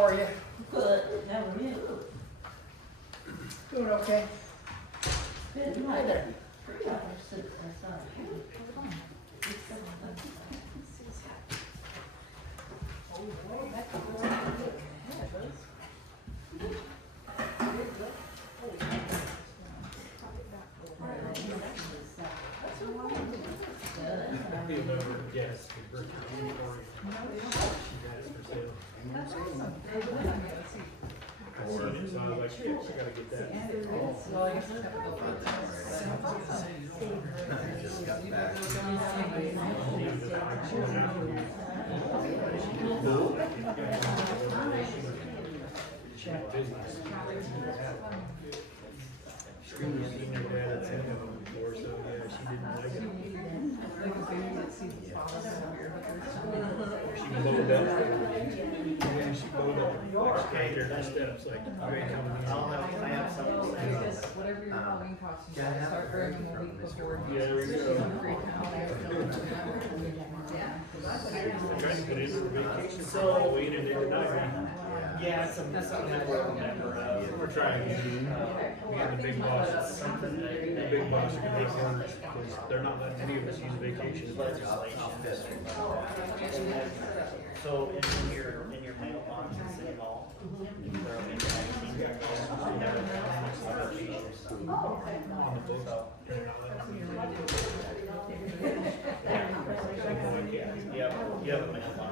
how are you? Good, how are you? Doing okay? Been Hi there. 3 hours since I saw you. Yes, she got it for sale. I seen it, so I was like, yeah, she gotta get that. Just got back. She had business. She seen her dad at San Diego before, so yeah, she didn't like it. She blowed up. Yeah, she blowed up. Like, staggered her steps, like, you ain't coming in. I have something to say. Whatever your Halloween costume Yeah, I is, have start a earning from a week Mr. before. Yeah, there you go. Yeah. I tried to put in for vacation for Halloween and they did not. Yeah, it's something that we're a member of. We're trying. We got the big boss. Something that The big boss are gonna take orders because they're not letting any of us use vacation. So in your mailbox in City Hall, there will be On the books. They're not letting me. you have a mailbox.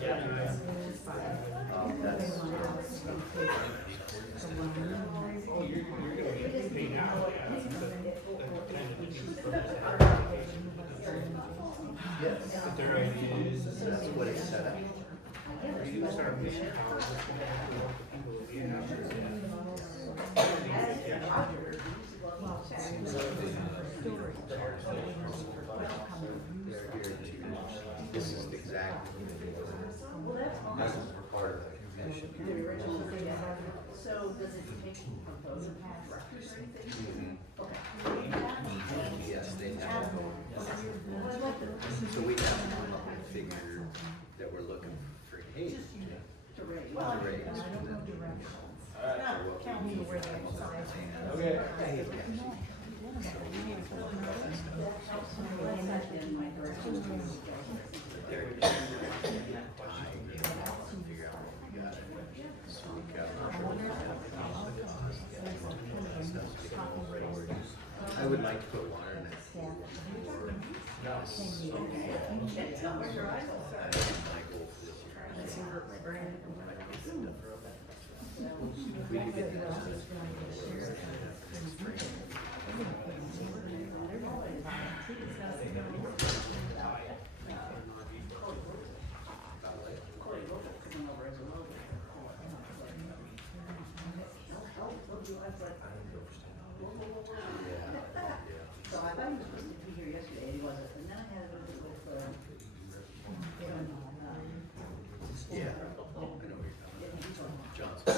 Yeah. Oh, you're gonna get paid now. Yes, But their idea is that's what it said. you start mission hours. People will be in This is exactly what it is. This is part of the commission. So does it take proposal records or anything? Yes, they have. So we have one figure that we're looking for, hey, To raise. to raise. Okay. In my direction. I would like to put water in it. Tell me your eyes. My goal for this year. We could get this. So I thought he was supposed to be here yesterday, he wasn't, and then I had a visit with, Yeah. I know where you're going. Johnson.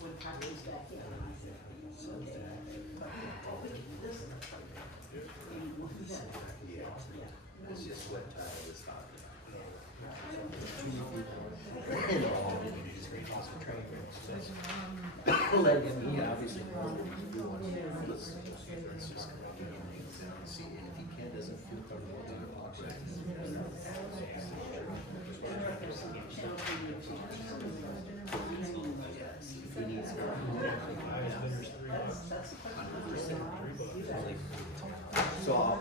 when Patty was back in, and I said, okay. Yeah. It's just what Tyler was talking about. Well, and he obviously knows what he's doing. Let's just go and see if he can, doesn't feel comfortable to the auction. Yes, if he needs help. So I'll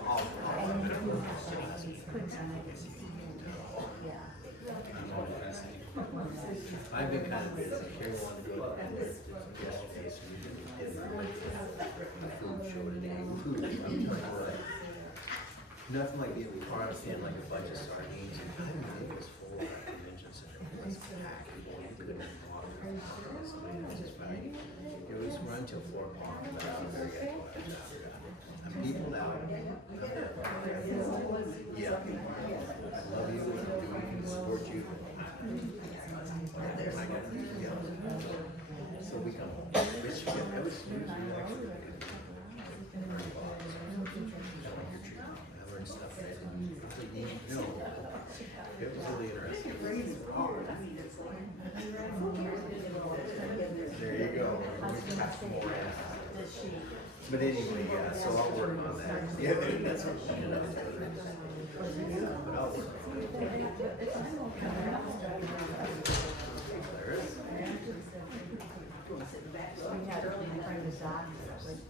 I've been kind of busy. Carrie wanted to go out and yesterday, so we did the food show today. Food, I'm telling you what, nothing like it. We brought us in like a bunch of sardines, and I mean, it was full of convention center. It was packed. We could have been water. It was just fine. It was run till 4 o'clock, but I was very good. I'm people now. Yeah. I love you. I do support you. I got it together. So we come home. Michigan, that was huge. I learned stuff that I didn't know. It was really interesting. There you go. We have more. But anyway, yeah, so I'll work on that. Yeah, that's what she did. But I'll work on it. There is. We had early in front of the dock, like.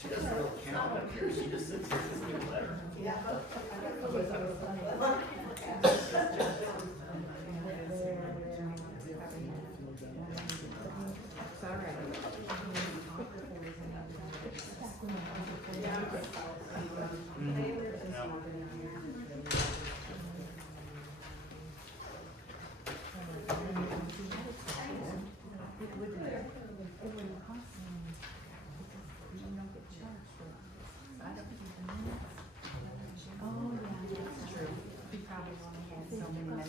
She doesn't really count up here, she just sits there and gives a letter. It's all right.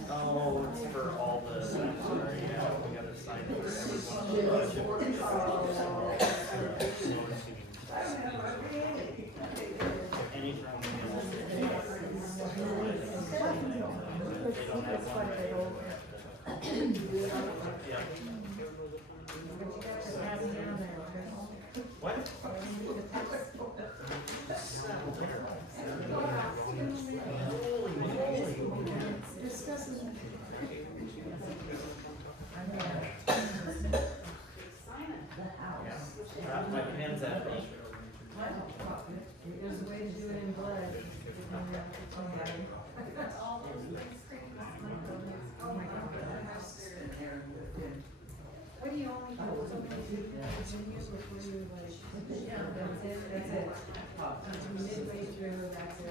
Oh, it's for all the, yeah, we gotta sign it for everyone. Anytime we get they don't have one day over. Yeah. What? My pen's at me. There's a way to do it in blood. Oh my God. What do you only do? It's in here before you like, that's it, that's it. Midway through, that's it.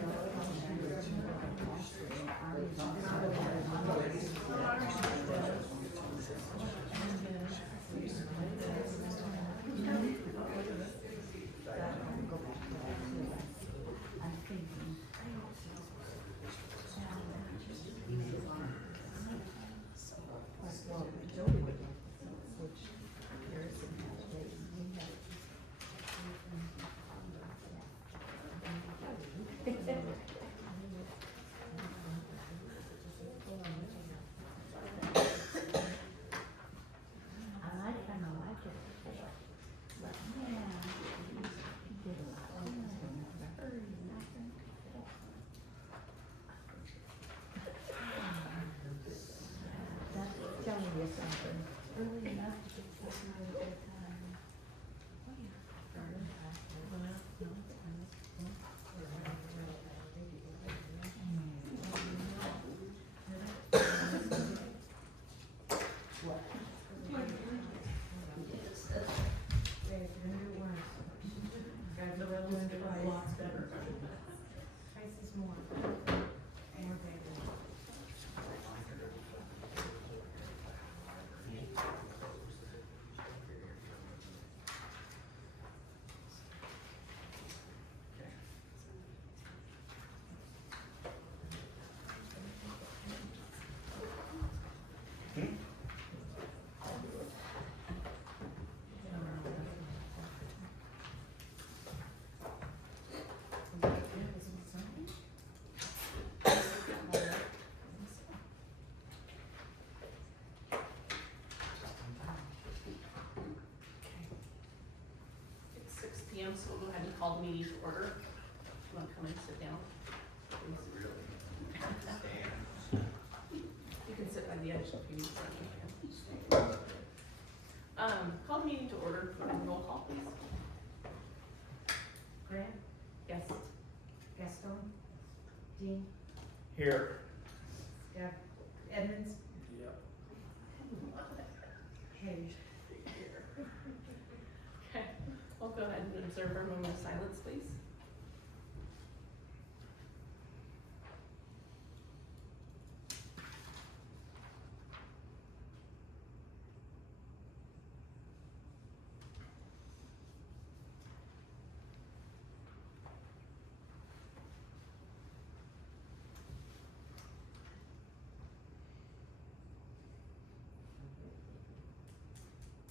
Early enough to get this money at a time. Twice as more. More baby. It's 6 p.m., so we'll go ahead and call the meeting to order. You wanna come and sit down? Please. You can sit by the edge if you need to. Call the meeting to order, and roll call, please. Grant, Yes. Gaston, Dean, Here. Deb, Edmonds, Yep. Hayes. Okay, we'll go ahead and observe our moment of silence, please.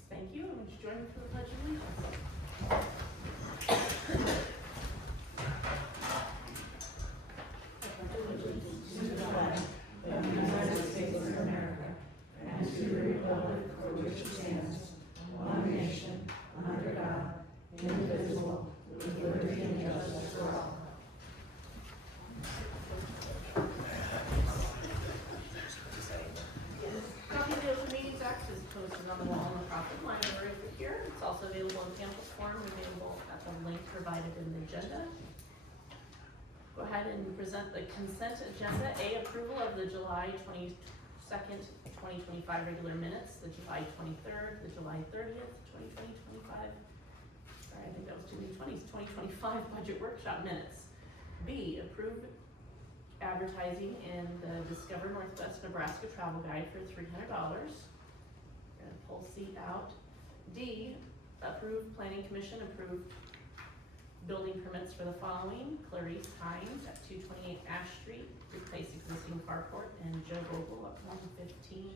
Thank Thank you, and would you join me for the pledge of allegiance? Copy of the Open Meetings Act is posted on the wall in the Crawford library over here. It's also available in pamphlet form, available at the link provided in the agenda. Go ahead and present the consent agenda. A, approval of the July 22nd, 2025 regular minutes, the July 23rd, the July 30th, 2025. Sorry, I think that was too many 20s, 2025 budget workshop minutes. B, approve advertising in the Discover Northwest Nebraska travel guide for $300. Gonna pull C out. D, approve planning commission approved building permits for the following: Clarice Hines at 228 Ash Street, replace existing carport, and Joe Vogel at 115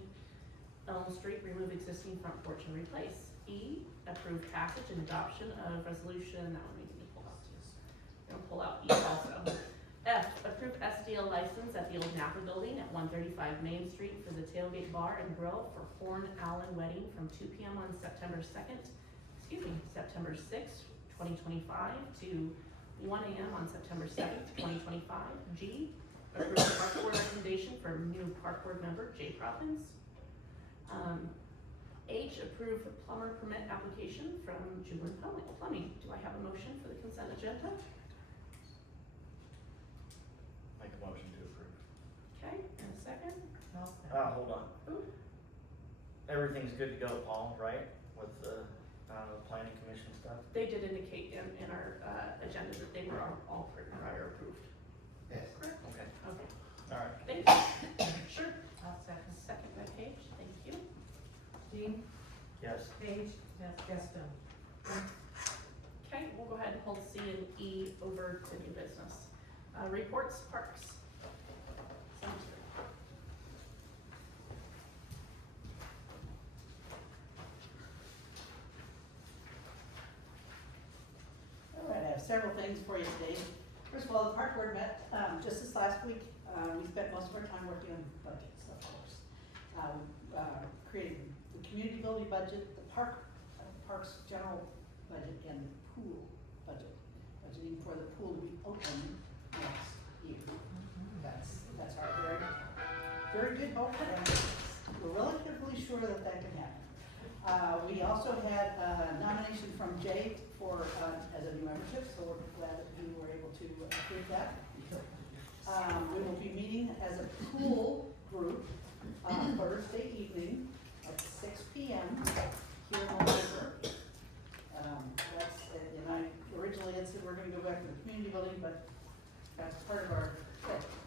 Elm Street, remove existing front porch and replace. E, approve passage and adoption of resolution, that one we need to pull out too. We're gonna pull out E also. F, approve SDL license at the old Napa building at 135 Main Street for the tailgate bar and grill for Horn Allen Wedding from 2 p.m. on September 6th, 2025 to 1 a.m. on September 7th, 2025. G, approve the park board recommendation for new park board member Jay Probbins. H, approve the plumber permit application from Jubilant Plumbing. Do I have a motion for the consent agenda? Make a motion to approve. Okay, and a second? Hold on. Ooh. Everything's good to go, Paul, right? With the, planning commission stuff? They did indicate in our agenda that they were all prior approved. Yes. Correct? Okay, Okay, alright. thank you. Sure. I'll second. Second by Paige, thank you. Jean, Yes. Paige, yes, Gaston. Okay, we'll go ahead and hold C and E over to new business. Reports, parks. Cemetery. All right, I have several things for you today. First of all, the park board met, just this last week. We spent most of our time working on budgets, of course. Creating the community building budget, the parks general budget, and the pool budget. Budgeting for the pool to be open next year. That's our very good hope, and we're relatively sure that that can happen. We also had a nomination from Jay for, as a new membership, so we're glad that we were able to approve that. We will be meeting as a pool group Thursday evening at 6 p.m. here in Old That's, and I originally had said we're gonna go back to the community building, but that's part of our,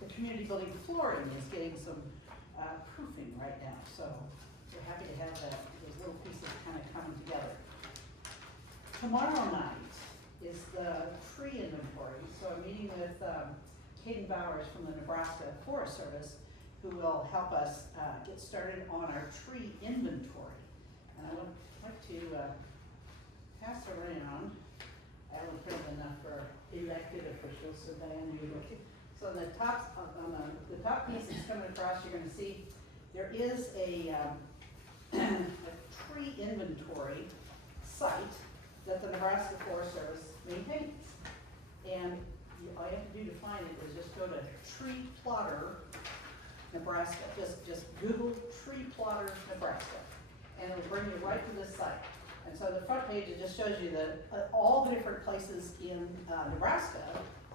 the community building flooring is getting some proofing right now, so we're happy to have that, those little pieces kind of coming together. Tomorrow night is the tree inventory, so I'm meeting with Kaden Bowers from the Nebraska Forest Service, who will help us get started on our tree inventory. And I would like to pass around, I haven't printed enough for elected officials, so Diane, you look. So on the top, the top piece that's coming across, you're gonna see there is a tree inventory site that the Nebraska Forest Service maintains. And all you have to do to find it is just go to Tree Plotter Nebraska. Just Google Tree Plotter Nebraska, and it'll bring you right to this site. And so the front page, it just shows you all the different places in Nebraska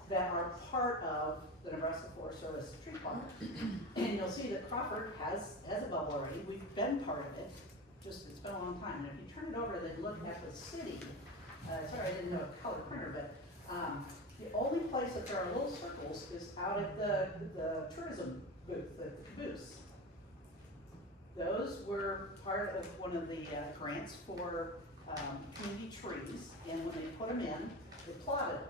that are part of the Nebraska Forest Service tree plotter. And you'll see that Crawford has a bubble already. We've been part of it. It's been a long time. And if you turn it over, then look at the city. Sorry, I didn't know a color printer, but the only place that there are little circles is out at the tourism booth, the caboose. Those were part of one of the grants for community trees, and when they put them in, they plotted them.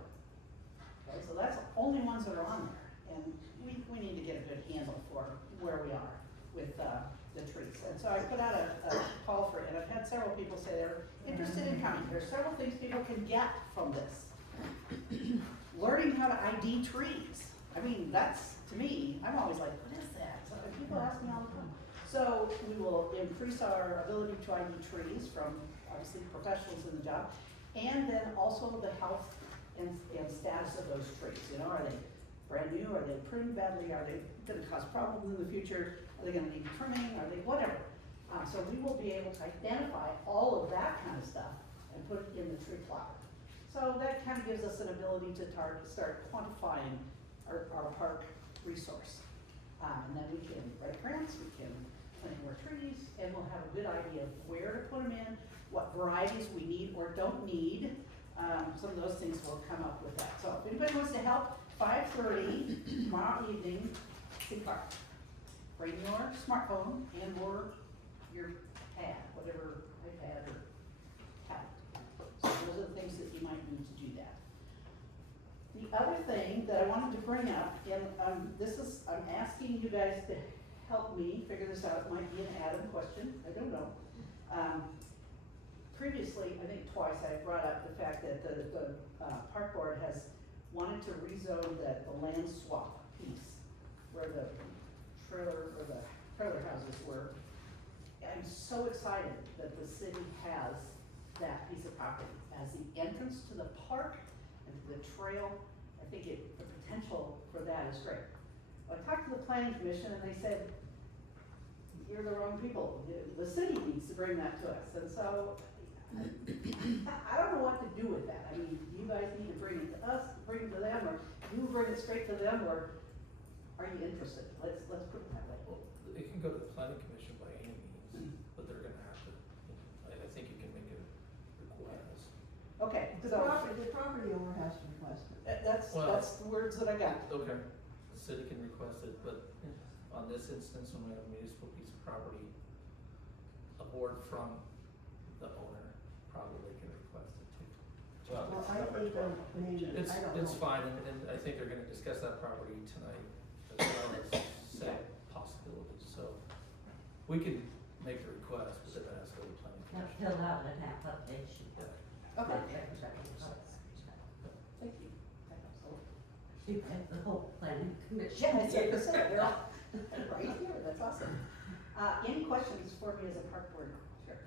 Okay, so that's the only ones that are on there, and we need to get a good handle for where we are with the the trees. And so I put out a call for it, and I've had several people say they're interested in coming. There's several things people can get from this. Learning how to ID trees. I mean, that's, to me, I'm always like, what is that? So people ask me all the time. So we will increase our ability to ID trees from obviously professionals in the job, and then also the health and status of those trees. You know, are they brand new? Are they pruned badly? Are they gonna cause problems in the future? Are they gonna need trimming? Are they whatever? So we will be able to identify all of that kind of stuff and put it in the tree plotter. So that kind of gives us an ability to start quantifying our park resource. And then we can write grants, we can plant more trees, and we'll have a good idea of where to put them in, what varieties we need or don't need. Some of those things will come up with that. So if anybody wants to help, 5:30 tomorrow evening, City Park. Bring your smartphone and or your pad, whatever iPad or tablet. So those are the things that you might need to do that. The other thing that I wanted to bring up, and I'm asking you guys to help me figure this out. It might be an Adam question, I don't know. Previously, I think twice, I brought up the fact that the park board has wanted to rezone the land swap piece where the trailer houses were. I'm so excited that the city has that piece of property as the entrance to the park and to the trail. I think the potential for that is great. I talked to the planning commission and they said, you're the wrong people. The city needs to bring that to us. And so I don't know what to do with that. I mean, you guys need to bring it to us, bring it to them, or you bring it straight to them, or are you interested? Let's put it that way. Well, it can go to the planning commission by any means, but they're gonna have to, I think you can make a request. Okay, The so property owner has to request it. that's Well- the words that I got. Okay, the city can request it, but on this instance, when we have a municipal piece of property, a board from the owner probably can request it too. Well, I think maybe, I don't know. It's fine, and I think they're gonna discuss that property tonight, as well as set possibilities, so we can make the request, but then it has to go to the planning Now commission. fill out an application. Okay. Thank you. You have the whole planning commission. Yeah, it's like I said, they're all right here. That's awesome. Any questions for me as a park board chair?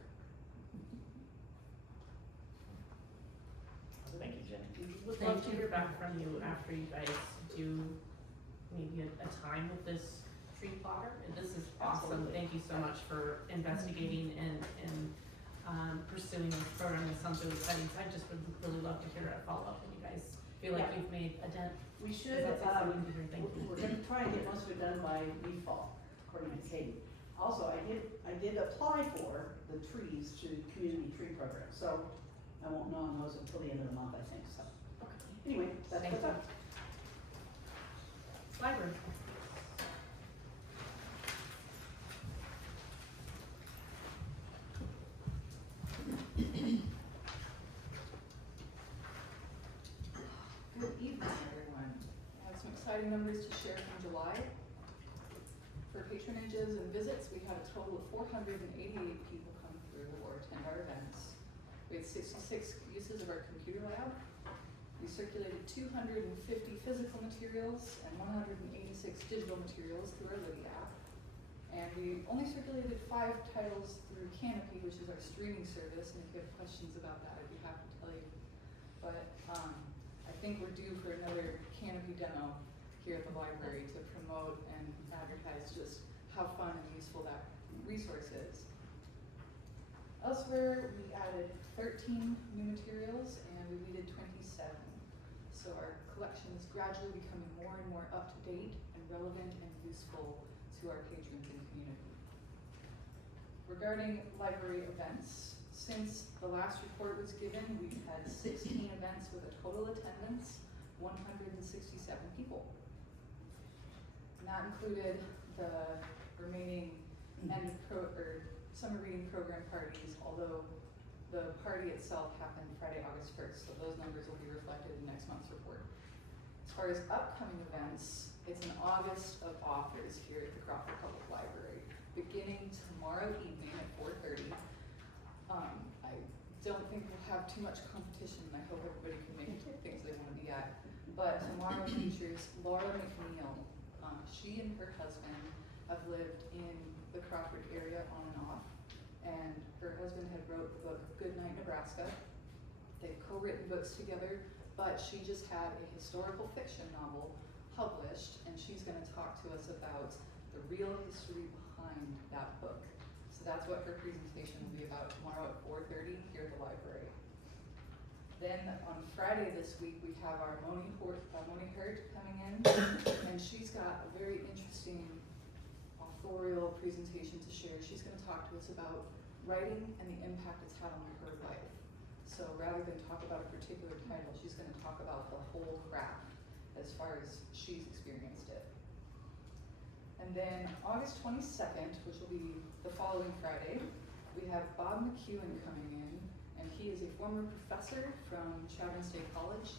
Thank you, Jen. Would love to hear back from you after you guys do maybe a time with this tree plotter. And this is awesome. Absolutely. Thank you so much for investigating and pursuing this program. It sounds really exciting. So I just would really love to hear a follow-up when you guys feel like Yeah. you've made a dent. We should, That's exciting to hear. Thank you. we're gonna try and get most of it done by fall, according to Katie. Also, I did apply for the trees to community tree program, so I won't know on those until the end of the month, I think, so. Anyway, that's Thank what's you. up. Library. Good evening, everyone. I have some exciting numbers to share from July. For patronages and visits, we had a total of 488 people come through or attend our events. We had 66 uses of our computer lab. We circulated 250 physical materials and 186 digital materials through our Libby app. And we only circulated 5 titles through Canopy, which is our streaming service, and if you have questions about that, I'd be happy to tell you. But I think we're due for another Canopy demo here at the library to promote and advertise just how fun and useful that resource is. Elsewhere, we added 13 new materials and we weeded 27. So our collection is gradually becoming more and more up to date and relevant and useful to our patrons and community. Regarding library events, since the last report was given, we've had 16 events with a total attendance, 167 people. And that included the remaining summer reading program parties, although the party itself happened Friday, August 1st, so those numbers will be reflected in next month's report. As far as upcoming events, it's an August of authors here at the Crawford Public Library. beginning tomorrow evening at 4:30. I don't think we'll have too much competition, and I hope everybody can make things they wanna be at. But tomorrow features Laura McNeil. She and her husband have lived in the Crawford area on and off, and her husband had wrote the book Goodnight, Nebraska. They've co-written books together, but she just had a historical fiction novel published, and she's gonna talk to us about the real history behind that book. So that's what her presentation will be about tomorrow at 4:30 here at the library. Then on Friday this week, we have our Moni Hurt coming in, and she's got a very interesting authorial presentation to share. She's gonna talk to us about writing and the impact it's had on her life. So rather than talk about a particular title, she's gonna talk about the whole craft as far as she's experienced it. And then August 22nd, which will be the following Friday, we have Bob McEwen coming in, and he is a former professor from Chadron State College,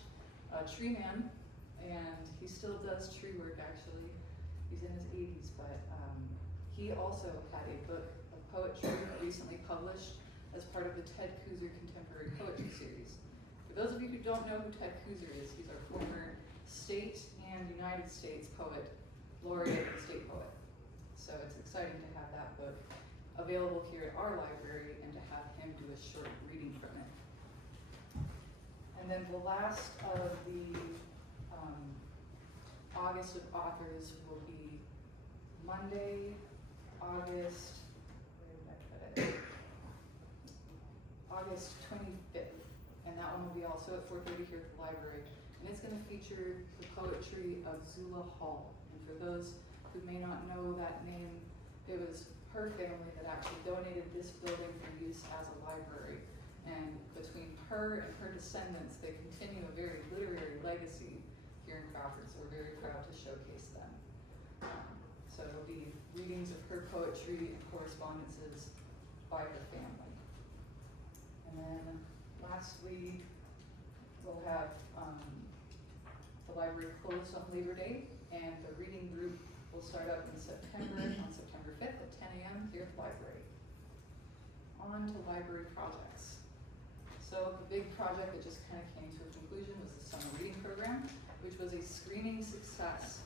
a tree man, and he still does tree work actually. He's in his 80s, but he also had a book of poetry recently published as part of the Ted Kooser Contemporary Poetry Series. For those of you who don't know who Ted Kooser is, he's our former state and United States poet, laureate and state poet. So it's exciting to have that book available here at our library and to have him do a short reading from it. And then the last of the August of authors will be Monday, August 25th, and that one will be also at 4:30 here at the library. And it's going to feature the poetry of Zula Hall. And for those who may not know that name, it was her family that actually donated this building for use as a library. And between her and her descendants, they continue a very literary legacy here in Crawford, so we're very proud to showcase them. So it'll be readings of her poetry and correspondences by her family. And then lastly, we'll have the library closed on Labor Day, and the reading group will start up in September, on September 5th at 10 a.m. here at the library. On to library projects. So the big project that just kind of came to a conclusion was the summer reading program, which was a screaming success.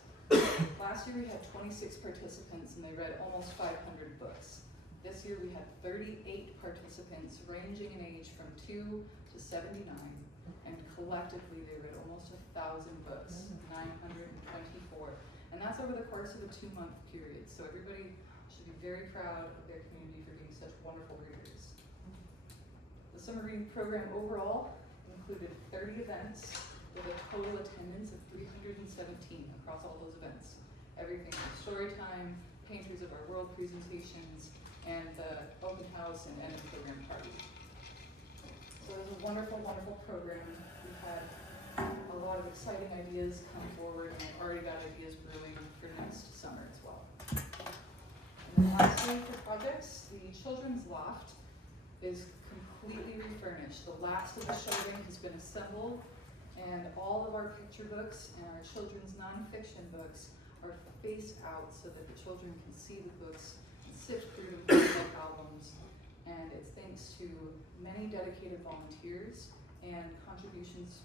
Last year we had 26 participants and they read almost 500 books. This year we had 38 participants ranging in age from 2 to 79, and collectively they read almost 1,000 books, 924. And that's over the course of a 2-month period. So everybody should be very proud of their community for being such wonderful readers. The summer reading program overall included 30 events with a total attendance of 317 across all those events. Everything from story time, painters of our world presentations, and the open house and end of program party. So it was a wonderful, wonderful program. We had a lot of exciting ideas come forward, and I've already got ideas brewing for next summer as well. And then lastly, for projects, the children's loft is completely refurnished. The last of the shelving has been assembled, and all of our picture books and our children's nonfiction books are faced out so that the children can see the books and sift through the book albums. And it's thanks to many dedicated volunteers and contributions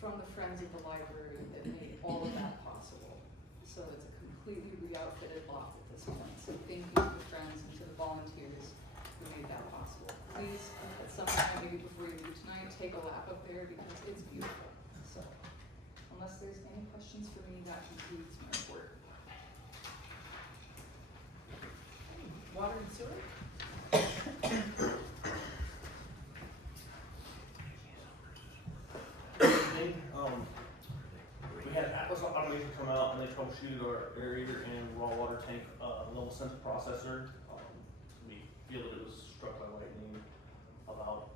from the Friends of the Library that made all of that possible. So it's a completely re-outfitted loft at this point. So thank you to the Friends and to the volunteers who made that possible. Please, at some point, maybe before you leave tonight, take a lap up there because it's beautiful. So, unless there's any questions for me, that concludes my report. Water and sewer? We had Atlas Automation come out and they troubleshooted our aerator and raw water tank level sensor processor. We feel that it was struck by lightning about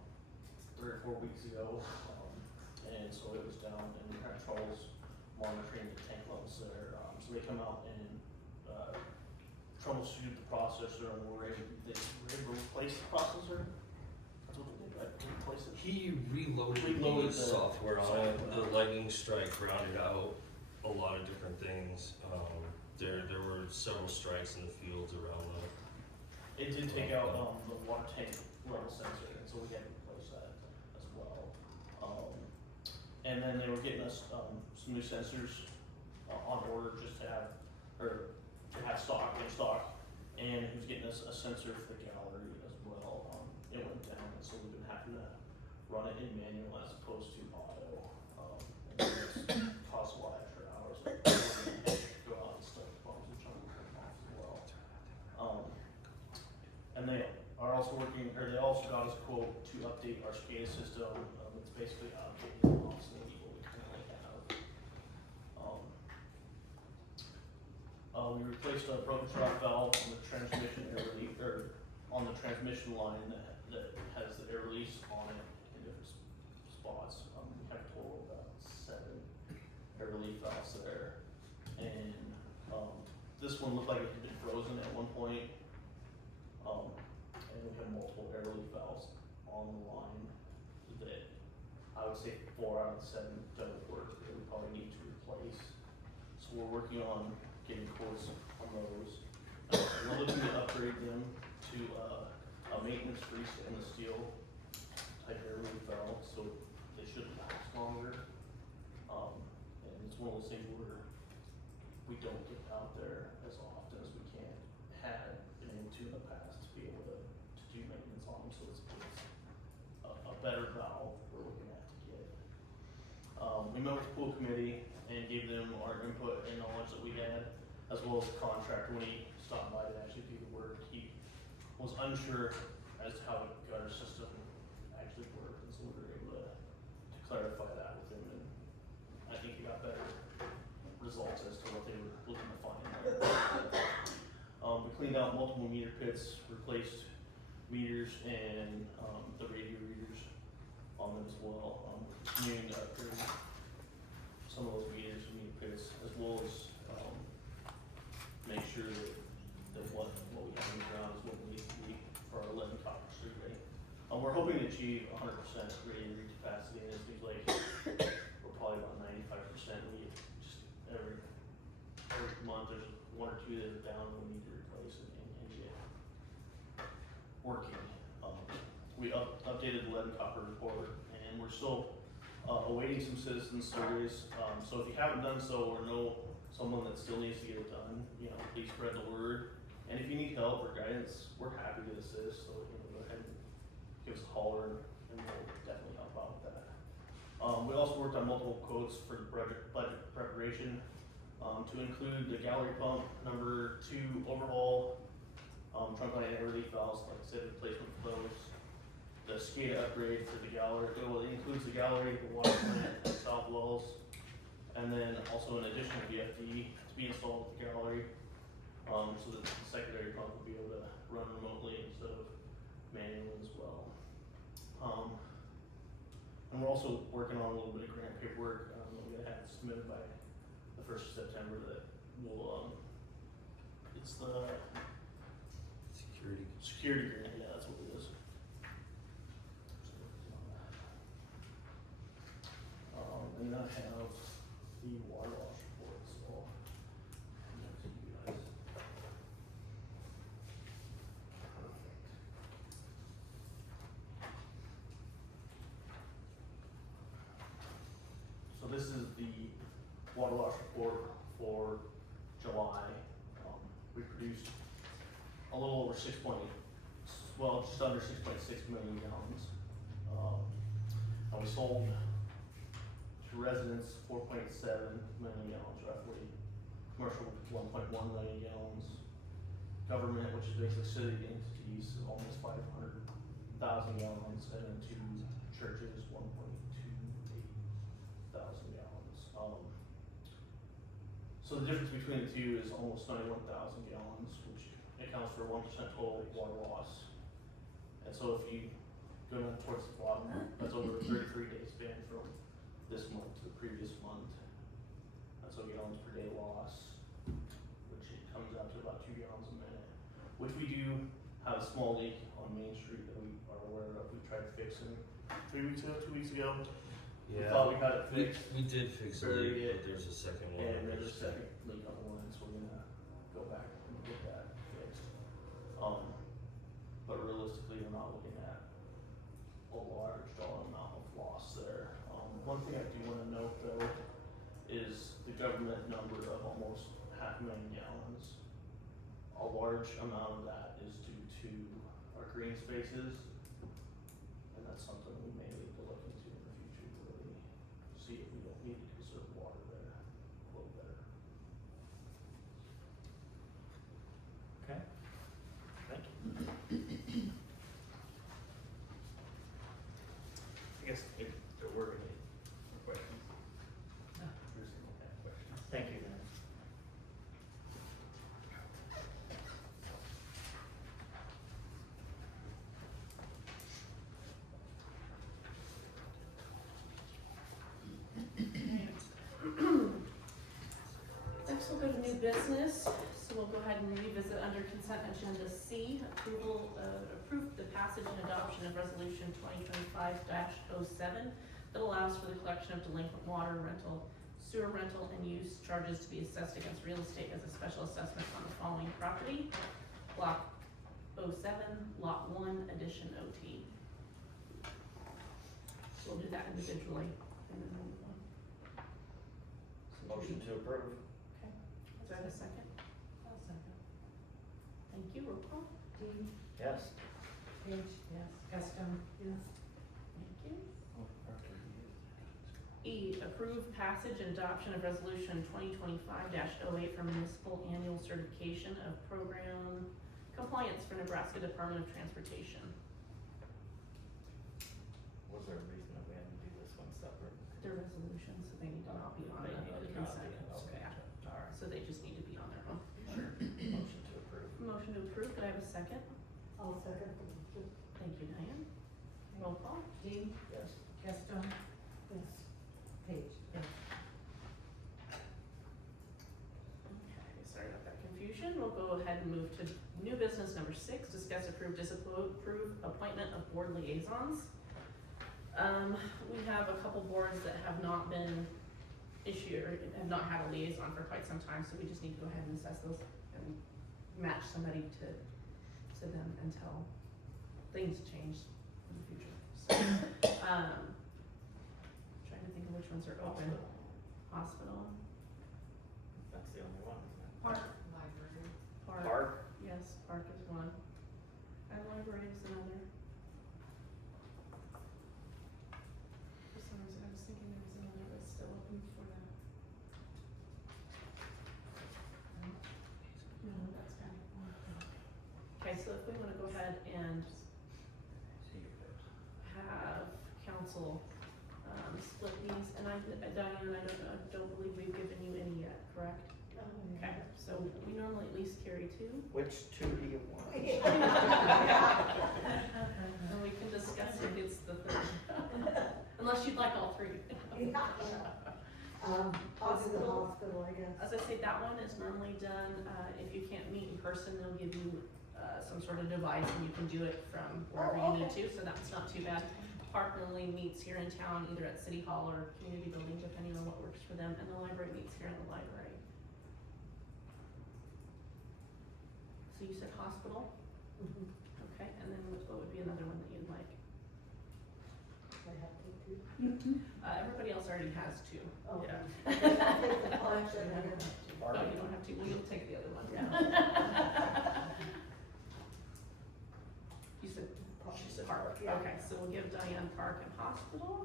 3 or 4 weeks ago, and so it was down and we had troubles monitoring the tank levels there. So they come out and troubleshooted the processor, and they were able to replace the processor. That's what they did, right? Replace it. He reloaded Reloaded the the software on it. software. The lightning strike grounded out a lot of different things. There were several strikes in the fields around it did take out, the water tank level sensor, and so we had to replace that as well. And then they were getting us, some new sensors, on order just to have, or to have stock, in stock, and he was getting us a sensor for the gallery as well. It went down, and so we've been having to run it in manual as opposed to auto, and it's cost a lot extra hours, like, go out and stuff, bombs and trying to turn off as well. And they are also working, or they also got us a quote to update our SCADA system. It's basically outdated and obsolete what we currently have. We replaced a broken shock valve on the transmission air relief, or on the transmission line that has the air release on it in different spots. We have a total of about 7 air relief valves there. And, this one looked like it had been frozen at one point. And we have multiple air relief valves on the line that I would say 4 out of 7 don't work, that we probably need to replace. So we're working on getting quotes on those. We're looking to upgrade them to a maintenance-free stainless steel type air relief valve, so they should last longer. And it's one of those things where we don't get out there as often as we had been able to in the past to be able to do maintenance on them, so it's a better valve we're looking at to get. We met with the pool committee and gave them our input and knowledge that we had, as well as the contractor. When he stopped by to actually do the work, he was unsure as to how the gutter system actually worked, and so we were able to clarify that with him, and I think he got better results as to what they were looking to find there. We cleaned out multiple meter pits, replaced meters and the radio readers on them as well. Continuing to upgrade some of those meters and meter pits, as well as make sure that what we have in the ground is what we need to be for our 11 copper street rate. We're hoping to achieve 100% radio read capacity, and it seems like we're probably about 95%. We just every month there's 1 or 2 that are down and we need to replace and get working. We updated the lead and copper report, and we're still awaiting some citizen surveys. So if you haven't done so or know someone that still needs to get it done, please spread the word. And if you need help or guidance, we're happy to assist. So go ahead and give us a holler, and we'll definitely help out with that. We also worked on multiple quotes for the budget preparation, to include the gallery pump number 2 overhaul, trunk line air relief valves, like I said, replacement for those. The SCADA upgrade for the gallery, it includes the gallery, the water plant, and south wells, and then also an additional VFD to be installed with the gallery, so that the secondary pump will be able to run remotely instead of manually as well. And we're also working on a little bit of grant paperwork that we gotta have submitted by the 1st of September that will, it's the security grant, yeah, that's what it is. And I have the water loss report, so I'll next to you guys. Perfect. So this is the water loss report for July. We produced a little over just under 6.6 million gallons. And we sold to residents 4.7 million gallons roughly. Commercial 1.1 million gallons. Government, which is basically city entities, almost 500,000 gallons, and then to churches 1.28 thousand gallons. So the difference between the two is almost 91,000 gallons, which accounts for 1% total water loss. And so if you go down towards the bottom, that's over a 33-day span from this month to the previous month. That's so gallons per day loss, which it comes out to about 2 gallons a minute. Which we do have a small leak on Main Street that we are aware of. We tried fixing 2 weeks ago. We thought we had it fixed. We did fix the leak, but there's a second one. And there's a second leak on the line, so we're gonna go back and get that fixed. but realistically, we're not looking at a large dollar amount of loss there. One thing I do wanna note though, is the government number of almost 500,000 gallons. A large amount of that is due to our green spaces, and that's something we may need to look into in the future to really see if we don't need to conserve water there a little better. Okay, thank you. I guess if there were any questions. No. There's any kind of questions. Thank you, Dan. Next we'll go to new business, so we'll go ahead and revisit under consent agenda C, approve the passage and adoption of resolution 2025-07 that allows for the collection of delinquent water rental, sewer rental, and use charges to be assessed against real estate as a special assessment on the following property: block 07, lot 1, addition OT. So we'll do that individually and then move on. So Motion to approve. Okay, is there a second? I'll second. Thank you, roll call. Dean, Yes. Page, yes. Custom, yes. Thank you. E, approve passage and adoption of resolution 2025-08 for municipal annual certification of program compliance for Nebraska Department of Transportation. Was there a reason that we had to do this one separate? They're resolutions, so they need to not be on They the need to not consent. be, okay. Yeah. Alright. So they just need to be on their own. Motion to approve. Motion to approve, could I have a second? I'll second the motion. Thank you, Diane. Roll call. Dean, Yes. Custom, yes. Page, yes. Okay, sorry about that confusion. We'll go ahead and move to new business number 6, discuss, approve, disapprove appointment of board liaisons. We have a couple boards that have not been issued, or have not had a liaison for quite some time, so we just need to go ahead and assess those and match somebody to them until things change in the future. So, trying to think of which ones are open. Hospital, That's the only one, isn't it? Park, Park. yes, Park is one. And library is another. For some reason, I was thinking there was another that's still open before that. No, that's kind of one. Okay, so if we wanna go ahead and have council, split these, and Diane, I don't believe we've given you any yet, correct? Okay, so we normally at least carry 2. Which two do you want? And we can discuss who gets the 3rd. Unless you'd like all 3. I'll do the hospital, I guess. As I say, that one is normally done, if you can't meet in person, they'll give you, some sort of device and you can do it from wherever you need to, so that's not too bad. Park normally meets here in town, either at City Hall or community building, depending on what works for them, and the library meets here in the library. So you said hospital? Mhm. Okay, and then what would be another one that you'd like? I have to do. Everybody else already has 2. Oh. Yeah. I'll take the Park and then. No, you don't have to, we'll take the other one. You said Park. She said Park, Park. Yeah. okay, so we'll give Diane Park and Hospital.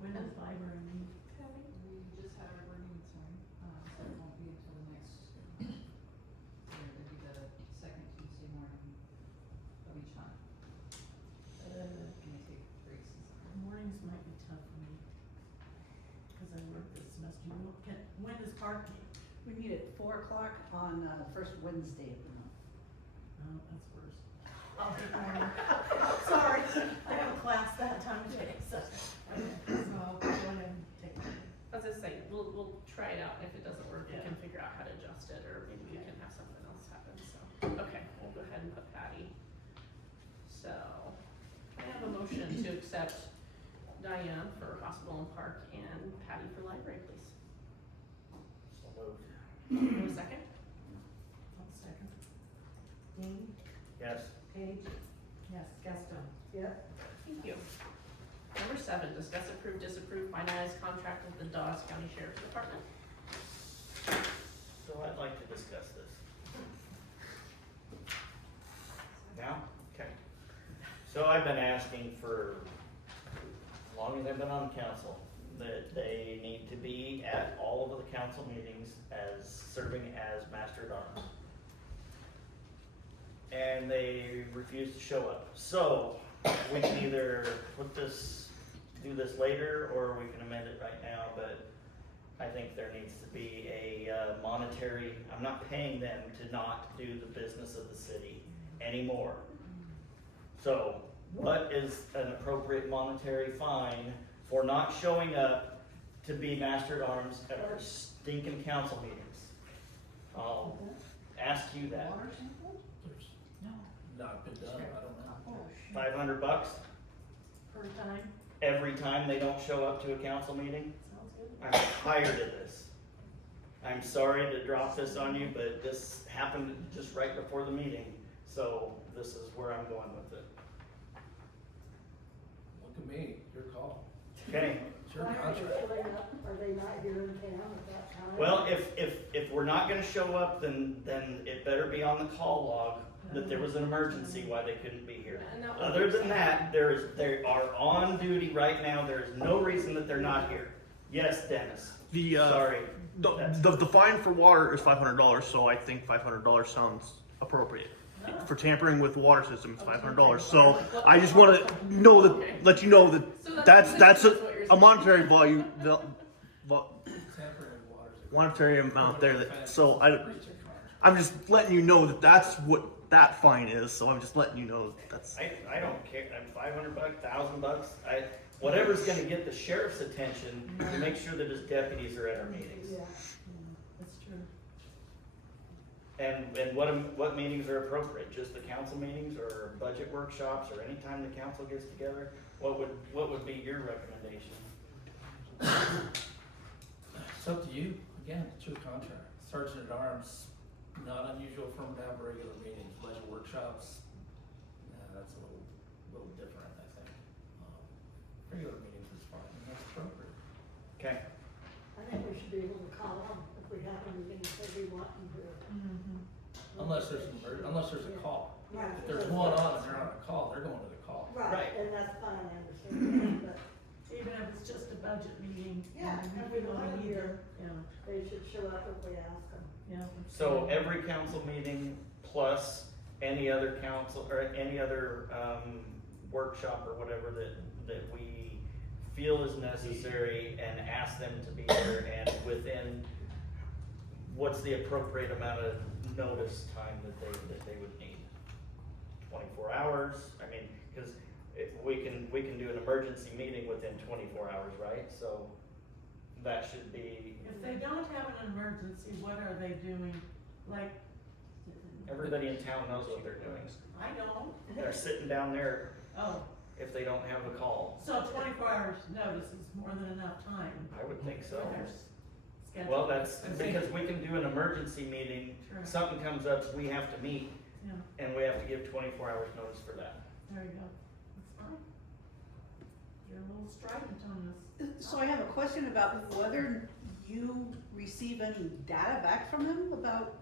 When does library meet? Patty? We just had our board meeting this morning, so it won't be until the next, it'll be the second Tuesday morning of each month. And they take breaks and stuff. Mornings might be tough for me, cause I work this semester. When does Park meet? We meet at 4 o'clock on, first Wednesday of the month. Oh, that's worse. I'll take morning. Sorry, I have a class that time of day, so, okay, so I'll go ahead and take morning. As I say, we'll try it out, and if it doesn't work, we Yeah. can figure out how to adjust it, or maybe we can have something else happen, so. Okay, we'll go ahead and put Patty. So, I have a motion to accept Diane for hospital and park, and Patty for library, please. So moved. Have a second? I'll second. Yes. Paige? Yes. Gaston? Yep. Thank you. Number 7, discuss approve, disapprove, finalize contract with the Dawes County Sheriff's Department. So I'd like to discuss this. Now? Okay. So I've been asking for, as long as I've been on council, that they need to be at all of the council meetings as serving as master at arms. And they refuse to show up. So we can either do this later, or we can amend it right now, but I think there needs to be a monetary, I'm not paying them to not do the business of the city anymore. So what is an appropriate monetary fine for not showing up to be master at arms at our stinking council meetings? I'll ask you that. Water sample? There's not been done, I don't know. Oh, shoot. $500 Per time, every time they don't show up to a council meeting? sounds good. I'm tired of this. I'm sorry to drop this on you, but this happened just right before the meeting, so this is where I'm going with it. Look at me, your call. Okay, It's your Why are they contract. showing up? Are they not here in town at that time? well, if we're not gonna show up, then it better be on the call log that there was an emergency why they couldn't be here. And that would Other make than sense. that, they are on duty right now, there's no reason that they're not here. Yes, Dennis, sorry. The fine for water is $500, so I think $500 sounds appropriate. For tampering with water system, it's $500. So I just want to know that, let you know that So that's what you're a saying. monetary value, Tampering waters. monetary amount there. That, so Breach of contract. I'm just letting you know that that's what that fine is. So I'm just letting you know that's. I don't care, $500, $1,000, whatever's gonna get the sheriff's attention to make sure that his deputies are at our meetings. Yeah. That's true. And what meetings are appropriate, just the council meetings or budget workshops or anytime the council gets together? What would be your recommendation? It's up to you, again, it's your contract. Sergeant at Arms, not unusual for them to have regular meetings, budget workshops, that's a little different, I think. Regular meetings is fine, and that's appropriate. Okay, I think we should be able to call them if we have anything that we want them to. Unless there's a call. Right. If there's one on and they're on a call, they're going to the call. Right. Right, and that's fine, I understand, but Even if it's just a budget meeting. yeah, and if we don't want them need here, Yeah, they should show up if we ask them. yeah. so every council meeting plus any other council, or any other, workshop or whatever that we feel is necessary and ask them to be here and within, what's the appropriate amount of notice time that they would need? 24 hours, I mean, cause we can do an emergency meeting within 24 hours, right? So that should be, If they don't have an emergency, what are they doing? Like, everybody in town knows what they're doing. I don't. They're sitting down there Oh, if they don't have a call. so 24 hours notice is more than enough time. I would think so. for their schedule. Well, that's because we can do an emergency meeting, True. something comes up, we have to meet, Yeah, and we have to give 24 hours notice for that. there you go. That's fine. You're a little strident on this. So I have a question about whether you receive any data back from them about,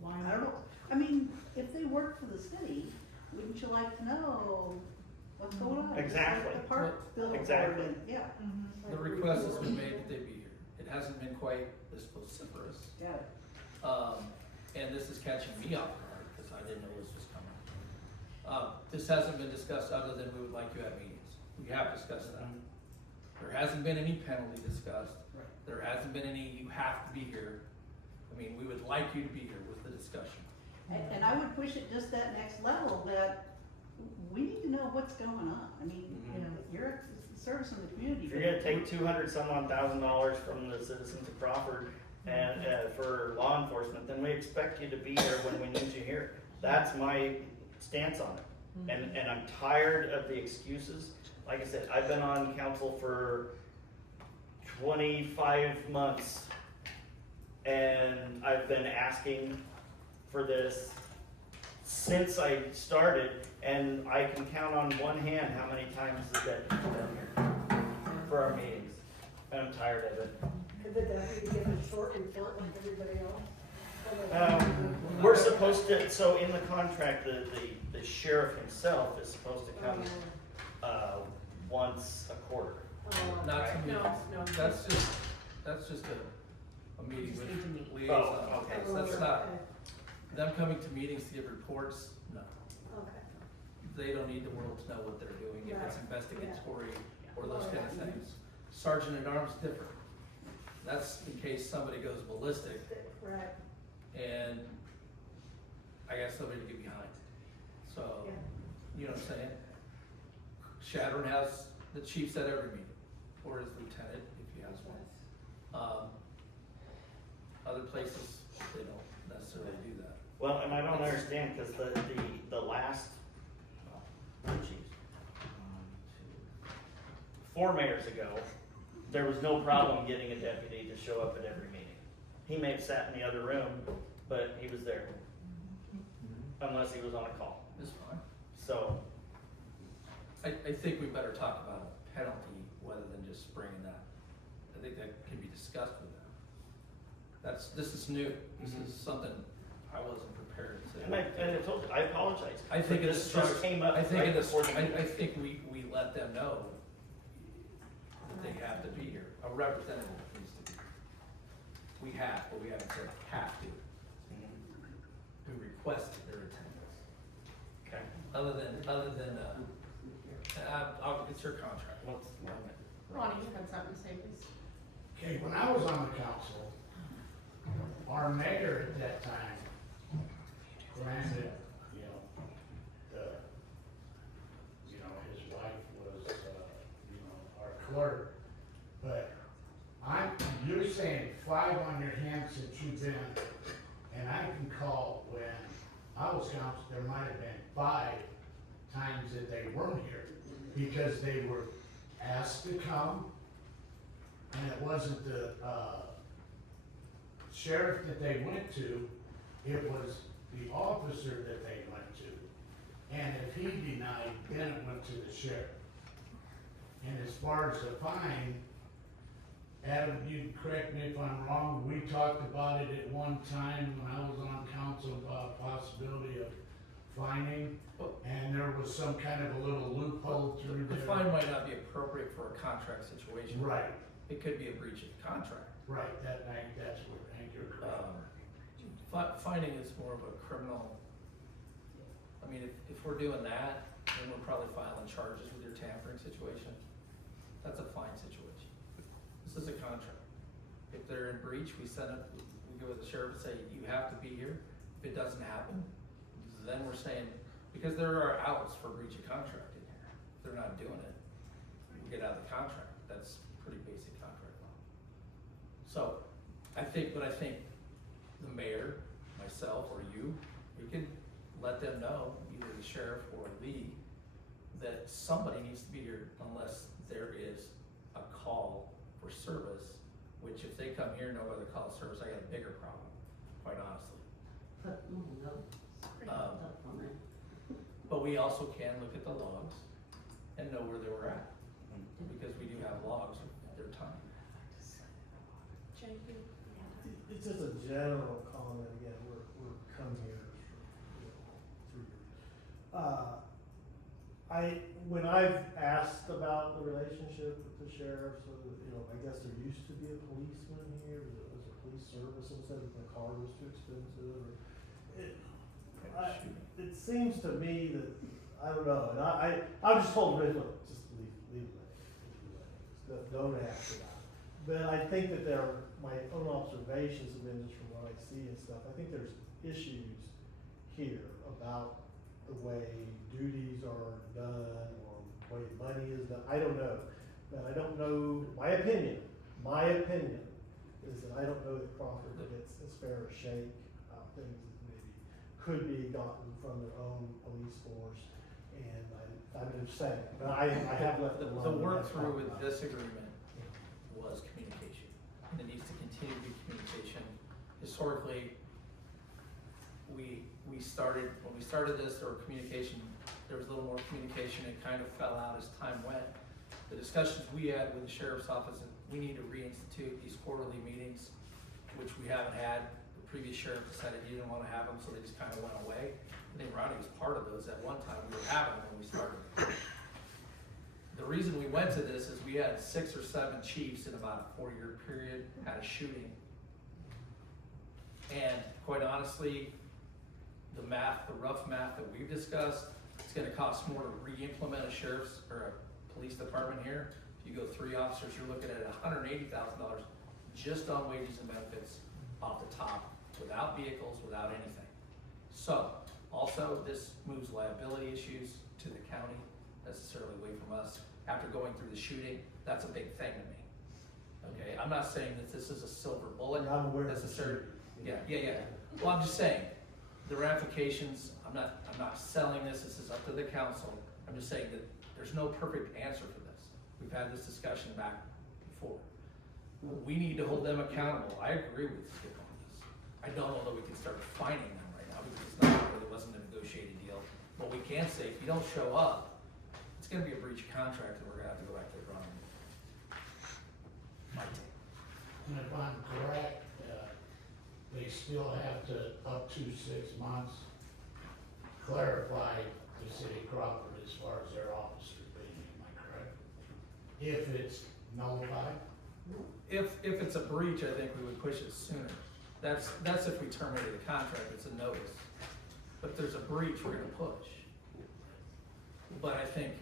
Why I don't know, I mean, if they work for the city, wouldn't you like to know what's going on? Just like Exactly. The park bill. Exactly. Yeah, Mhm. The request has been made that they be here. It hasn't been quite this vociferous. got it. And this is catching me off guard, because I didn't know this was coming. This hasn't been discussed other than we would like you at meetings. We have discussed that. There hasn't been any penalty discussed. Right. There hasn't been any, you have to be here. I mean, we would like you to be here with the discussion. And I would push it just that next level, that we need to know what's going on. I mean, you know, you're a service in the community. If you're gonna take $200-some-odd-thousand from the citizens of Crawford and, for law enforcement, then we expect you to be here when we need you here. That's my stance on it. And I'm tired of the excuses. Like I said, I've been on council for 25 months, and I've been asking for this since I started, and I can count on one hand how many times the deputy's been here for our meetings. And I'm tired of it. Could the deputy give a short report like everybody else? We're supposed to, so in the contract, the sheriff himself is supposed to come, once a quarter. Not to No, meetings. no. That's just a meeting Just need to meet. with liaison. Oh, okay. That's not, them coming to meetings to give reports, no. Okay. They don't need the world to know what they're doing, if it's Right. investigatory or those Oh, kind of yeah. things. Sergeant at arms different. That's in case somebody goes ballistic Right, and I got somebody to get behind. So, yeah. you know what I'm saying? Shadron has the chiefs at every meeting, or his lieutenant, if he has one. Other places, they don't necessarily do that. Well, and I don't understand, cause the last, geez, 4 mayors ago, there was no problem getting a deputy to show up at every meeting. He may have sat in the other room, but he was there, unless he was on a call. It's fine. So, I think we better talk about a penalty rather than just bringing that. I think that can be discussed with them. This is new. This is something I wasn't prepared to. and I told you, I apologize. I think but it this starts, just came up I think right it is, before the meeting. I think we let them know that they have to be here. A representative needs to be here. We have, but we haven't said have to. Mhm. We requested their attendance. Okay. Other than, it's your contract. What's, Ronnie, you had something to say, please? Okay, when I was on the council, our mayor at that time, granted, his wife was, our clerk, but you're saying 5 on your hands since you've been, and I can call when I was council, there might have been 5 times that they weren't here, because they were asked to come, and it wasn't the, sheriff that they went to, it was the officer that they went to. And if he denied, then it went to the sheriff. And as far as the fine, Adam, you can correct me if I'm wrong, we talked about it at one time when I was on council about possibility of fining, and there was some kind of a little loophole through The there. fine might not be appropriate for a contract situation. Right, It could be a breach of contract. right, that's what, I think you're correct. Fining is more of a criminal, I mean, if we're doing that, then we're probably filing charges with your tampering situation. That's a fine situation. This is a contract. If they're in breach, we go with the sheriff and say, you have to be here. If it doesn't happen, then we're saying, because there are outs for breach of contract in here. If they're not doing it, we get out of the contract. That's pretty basic contract law. So, I think the mayor, myself, or you, we can let them know, either the sheriff or Lee, that somebody needs to be here unless there is a call for service, which if they come here, no other call service, I got a bigger problem, quite honestly. But we also can look at the logs and know where they were at, because we do have logs of their time. JP? It's just a general comment, again, we're coming here, 3 years. When I've asked about the relationship with the sheriff, so, I guess there used to be a policeman here, there was a police service, and said that the car was too expensive, or, it seems to me that, I don't know, and I was just told, look, just leave it, don't ask about it. But I think that my own observations have been just from what I see and stuff, I think there's issues here about the way duties are done, or the way money is done, I don't know. But I don't know, my opinion is that I don't know that Crawford gets as fair a shake about things that maybe could be gotten from their own police force, and I'm just saying, but I have left it alone. The work through with this agreement was communication, and it needs to continue to be communication. Historically, we started, when we started this, there was a little more communication, it kind of fell out as time went. The discussions we had with the sheriff's office, that we need to reinstitute these quarterly meetings, which we haven't had. The previous sheriff decided he didn't wanna have them, so they just kinda went away. I think Ronnie was part of those at one time, we were having them when we started. The reason we went to this is we had 6 or 7 chiefs in about a 4-year period had a shooting. And quite honestly, the rough math that we've discussed, it's gonna cost more to re-implement a sheriff's or a police department here. If you go 3 officers, you're looking at $180,000 just on wages and benefits off the top, without vehicles, without anything. So, also, this moves liability issues to the county, necessarily away from us. After going through the shooting, that's a big thing to me. Okay, I'm not saying that this is a silver bullet I'm aware of the necessarily. shooting. Yeah. Well, I'm just saying, the ramifications, I'm not selling this is up to the council. I'm just saying that there's no perfect answer for this. We've had this discussion back before. We need to hold them accountable. I agree with Skip on this. I don't know that we can start fining them right now because it's not, it wasn't a negotiated deal. But we can say, if you don't show up, it's gonna be a breach of contract and we're gonna have to go back to the drawing board. My take. And if I'm correct, they still have to, up to 6 months, clarify the city of Crawford as far as their officers being, am I correct? If it's nullified? If it's a breach, I think we would push it sooner. That's if we terminate the contract, it's a notice. But if there's a breach, we're gonna push. But I think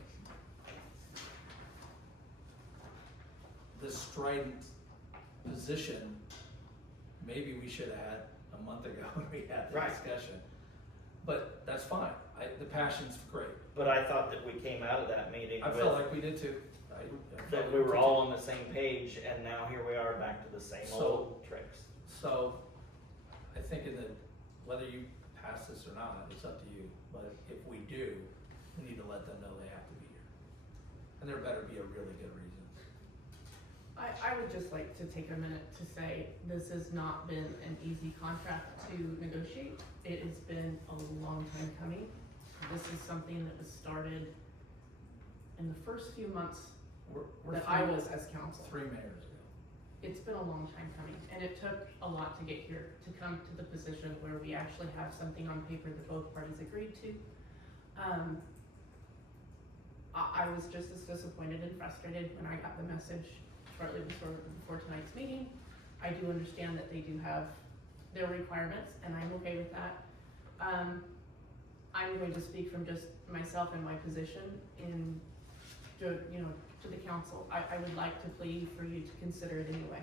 the strident position, maybe we should have had a month ago when we had the Right. discussion. But that's fine, the passion's great. But I thought that we came out of that meeting I with, felt like we did too. that we were all on the same page, and now here we are back to the same old tricks. So, I think whether you pass this or not, it's up to you, but if we do, we need to let them know they have to be here. And there better be a really good reason. I would just like to take a minute to say, this has not been an easy contract to negotiate. It has been a long time coming. This is something that was started in the first few months We're that I was as council. 3 mayors ago. It's been a long time coming, and it took a lot to get here, to come to the position where we actually have something on paper that both parties agreed to. I was just as disappointed and frustrated when I got the message shortly before tonight's meeting. I do understand that they do have their requirements, and I'm okay with that. I'm going to speak from just myself and my position to the council. I would like to plead for you to consider it anyway,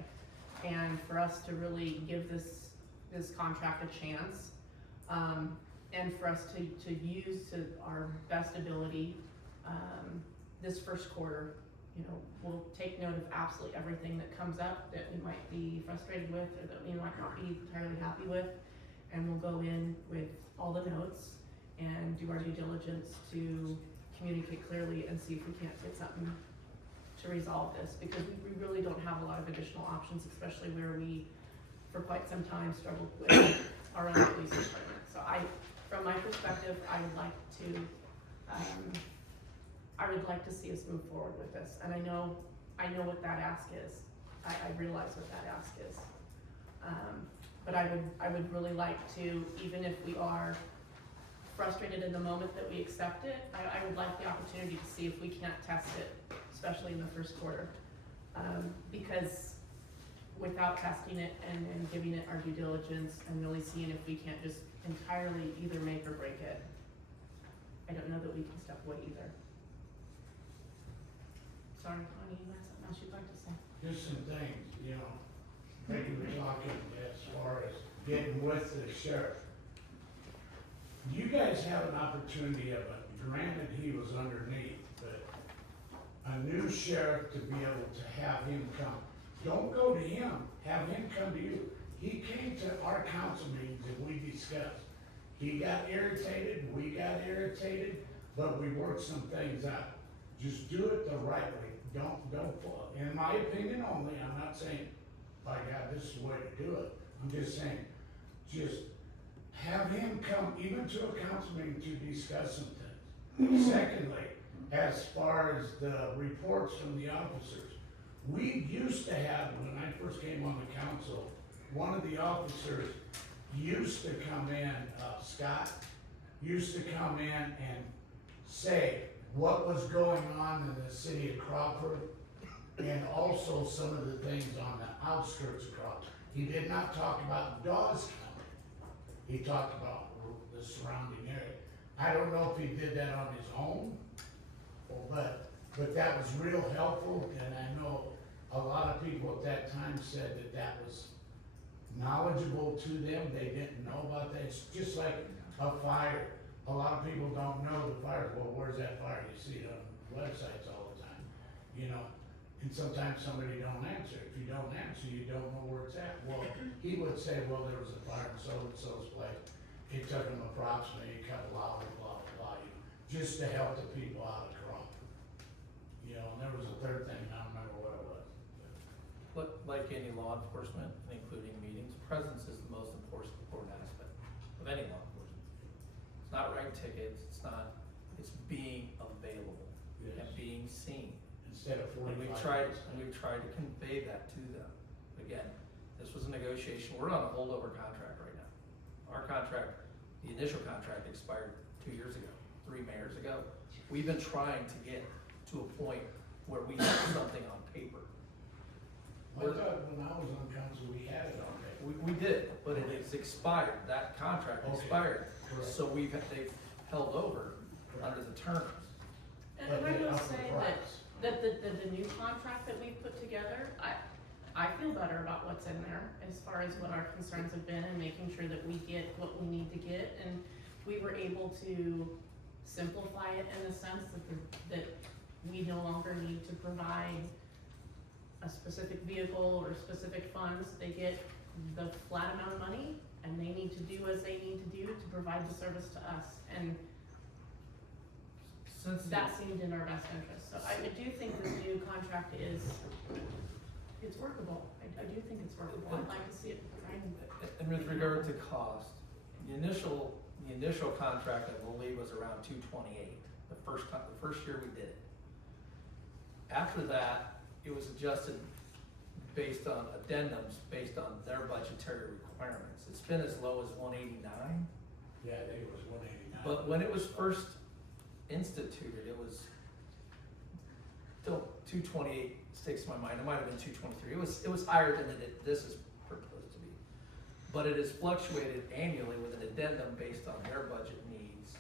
and for us to really give this contract a chance, and for us to use to our best ability, this first quarter. We'll take note of absolutely everything that comes up that we might be frustrated with or that we might not be entirely happy with. And we'll go in with all the notes and do our due diligence to communicate clearly and see if we can't get something to resolve this. Because we really don't have a lot of additional options, especially where we, for quite some time, struggled with our own police department. So from my perspective, I would like to see us move forward with this, and I know what that ask is. I realize what that ask is. But I would really like to, even if we are frustrated in the moment that we accept it, I would like the opportunity to see if we can't test it, especially in the first quarter. Because without testing it and giving it our due diligence and really seeing if we can't just entirely either make or break it, I don't know that we can step away either. Sorry, Connie, you have something else you'd like to say? Just some things, maybe we're talking as far as getting with the sheriff. Do you guys have an opportunity granted he was underneath, but a new sheriff to be able to have him come? Don't go to him, have him come to you. He came to our council meetings and we discussed. He got irritated, we got irritated, but we worked some things out. Just do it the right way. Don't, in my opinion only, I'm not saying, by God, this is the way to do it. I'm just saying, just have him come even to a council meeting to discuss some things. Secondly, as far as the reports from the officers, we used to have, when I first came on the council, one of the officers used to come in, Scott, used to come in and say what was going on in the city of Crawford and also some of the things on the outskirts of Crawford. He did not talk about Dawes County. He talked about the surrounding area. I don't know if he did that on his own, but that was real helpful, and I know a lot of people at that time said that that was knowledgeable to them. They didn't know about that. It's just like a fire. A lot of people don't know the fire. Well, where's that fire? You see it on websites all the time, you know. And sometimes somebody don't answer. If you don't answer, you don't know where it's at. Well, he would say, well, there was a fire in so-and-so's place. It took him approximately a couple hours, blah, blah, blah, you know, just to help the people out of Crawford. You know, and there was a third thing, I don't remember what it was. Like any law enforcement, including meetings, presence is the most important aspect of any law enforcement. It's not writing tickets, it's being available and Yes. being seen. Instead of 45. And we've tried to convey that to them. Again, this was a negotiation, we're on a holdover contract right now. Our contract, the initial contract expired 2 years ago, 3 mayors ago. We've been trying to get to a point where we have something on paper. I thought when I was on council, we had it on there. We did, but it is expired, that contract Okay. expired. Correct. So they've held over under the terms. And But I they will upped the say price. that the new contract that we've put together, I feel better about what's in there as far as what our concerns have been and making sure that we get what we need to get. And we were able to simplify it in the sense that we no longer need to provide a specific vehicle or specific funds. They get the flat amount of money and they need to do as they need to do to provide the service to us. And Since that seemed in our best interest, so I do think the new contract it's workable, I do think it's workable, I'd like to see it trying. And with regard to cost, the initial contract, I believe, was around $228, the first year we did it. After that, it was adjusted based on addendums, based on their budgetary requirements. It's been as low as $189, Yeah, I think it was 189. but when it was first instituted, it was still 228 sticks to my mind. It might have been 223. It was higher than this is proposed to be, but it has fluctuated annually with an addendum based on their budget needs,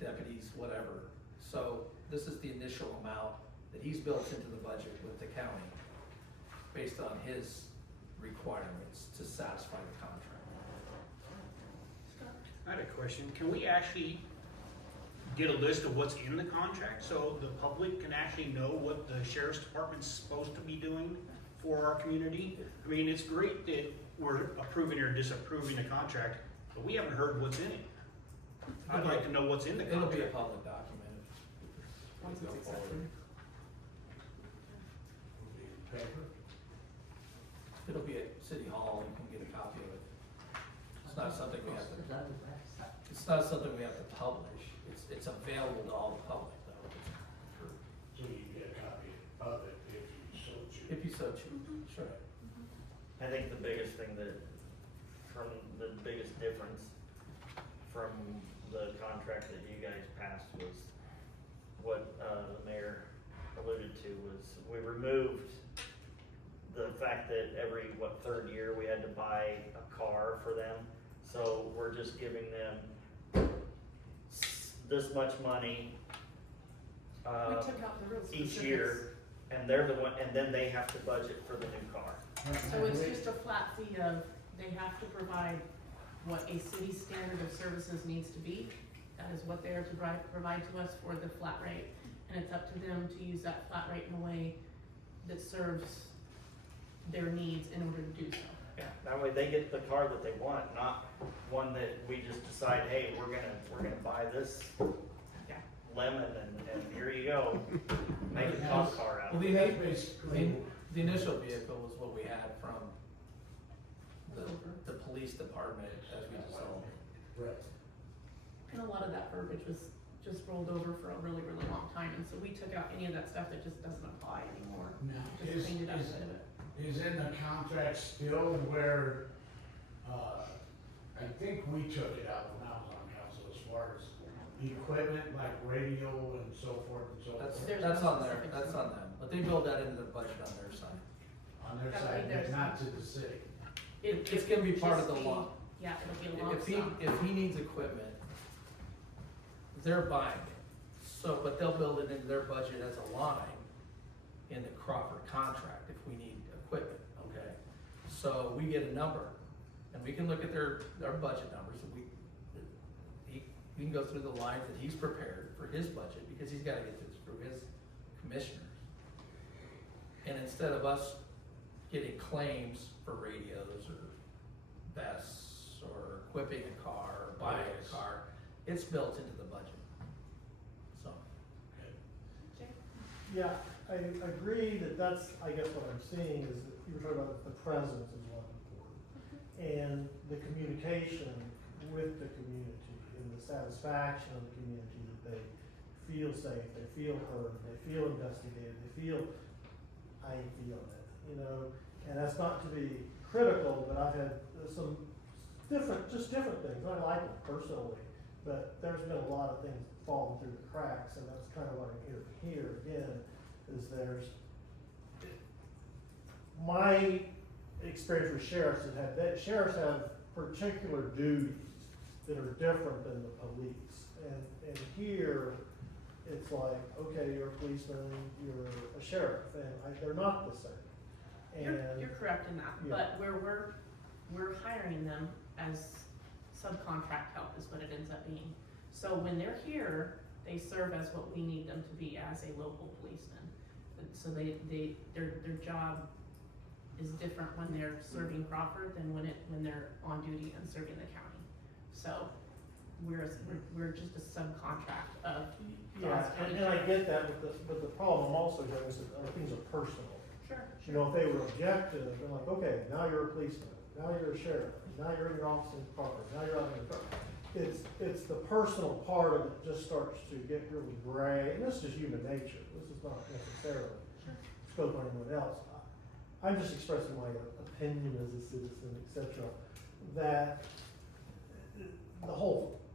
deputies, whatever. So this is the initial amount that he's built into the budget with the county, based on his requirements to satisfy the contract. I had a question. Can we actually get a list of what's in the contract so the public can actually know what the sheriff's department's supposed to be doing for our community? I mean, it's great that we're approving or disapproving a contract, but we haven't heard what's in it. I'd like to know what's in the It'll be a contract. public document. Once it's accepted. Paper? It'll be at City Hall, you can get a copy of it. It's not something we have to, it's not something we have to publish, it's available to all the public though. So you can get a copy of it if you so choose. If you so choose, sure. I think the biggest thing the biggest difference from the contract that you guys passed was what, the mayor alluded to was we removed the fact that every, third year we had to buy a car for them. So we're just giving them this much money, We took out the real each specifics. year, and they're the one, and then they have to budget for the new car. So it's just a flat fee of, they have to provide what a city standard of services needs to be. That is what they are to provide to us for the flat rate. And it's up to them to use that flat rate in a way that serves their needs in order to do so. Yeah, that way they get the car that they want, not one that we just decide, hey, we're gonna buy this lemon and here you go, make a cop car out Well, of it. the initial vehicle was what we had from the police department as we dissolve. Right. And a lot of that verbiage was just rolled over for a really, really long time, and so we took out any of that stuff that just doesn't apply anymore. Now, Just cleaned it up a bit of it. is in the contract still where, I think we took it out when I was on council as far as equipment like radio and so forth and so That's, forth. There's that's no on there, specifics. that's on them, but they build that into their budget on their side. On their I side, think but there's- not to the city. It's gonna be part of just the be- law. Yeah, it'll be a lump If he, sum. if he needs equipment, they're buying it. So, but they'll build it into their budget as a line in the Crawford contract if we need equipment, okay? So we get a number, and we can look at their budget numbers, and we can go through the lines that he's prepared for his budget, because he's gotta get this through his commissioners. And instead of us getting claims for radios or vests or equipping a car or buying a car, it's built into the budget. So, Yeah, I agree that that's, I guess what I'm seeing is that you were talking about the presence is one important. And the communication with the community and the satisfaction of the community that they feel safe, they feel heard, they feel investigated, they feel, I ain't feeling it, you know? And that's not to be critical, but I've had some different things, I like them personally, but there's been a lot of things falling through the cracks, and that's kind of what I'm here again, is there's, my experience with sheriffs sheriffs have particular duties that are different than the police, and here, it's like, okay, you're a policeman, you're a sheriff, and they're not the same. And You're correct in that, Yeah. but where we're hiring them as subcontract help is what it ends up being. So when they're here, they serve as what we need them to be as a local policeman. And so their job is different when they're serving Crawford than when they're on duty and serving the county. So we're just a subcontract of Yeah, Dawes County. and I get that, but the problem I'm also having is that things are personal. Sure, You know, if they were objective, they're like, okay, now you're a policeman, now you're a sheriff, now you're in your office in Crawford, now you're out in the car. It's the personal part of it just starts to get really gray, and this is just human nature, this is not necessarily scope on anyone else. I'm just expressing my opinion as a citizen, et cetera, that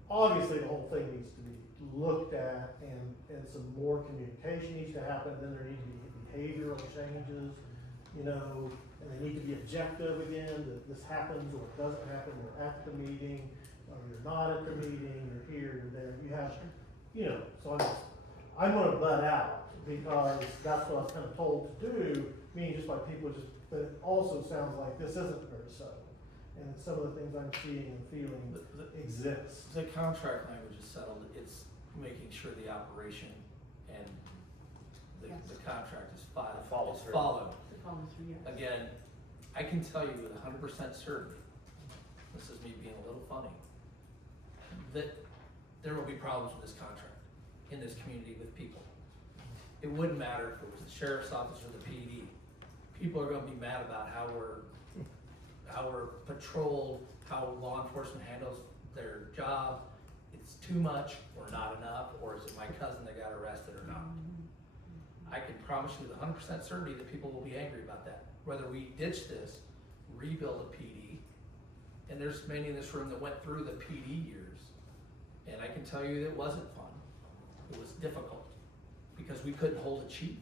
obviously the whole thing needs to be looked at, and some more communication needs to happen, then there need to be behavioral changes, you know, and they need to be objective again, that this happens or it doesn't happen, you're at the meeting, or you're not at the meeting, you're here, you're there, you have, you know, so I'm gonna butt out, because that's what I was kind of told to do, meaning just like people just, but it also sounds like this isn't very subtle, and some of the things I'm seeing and feeling exist. the contract language is settled, it's making sure the operation and the contract is Follow is through. followed. The follow through, yes. Again, I can tell you with 100% certainty, this is me being a little funny, that there will be problems with this contract in this community with people. It wouldn't matter if it was the sheriff's office or the PD. People are gonna be mad about how we're patrolled, how law enforcement handles their job. It's too much or not enough, or is it my cousin that got arrested or not? I can promise you with 100% certainty that people will be angry about that. Whether we ditch this, rebuild a PD, and there's many in this room that went through the PD years, and I can tell you that it wasn't fun. It was difficult, because we couldn't hold a chief.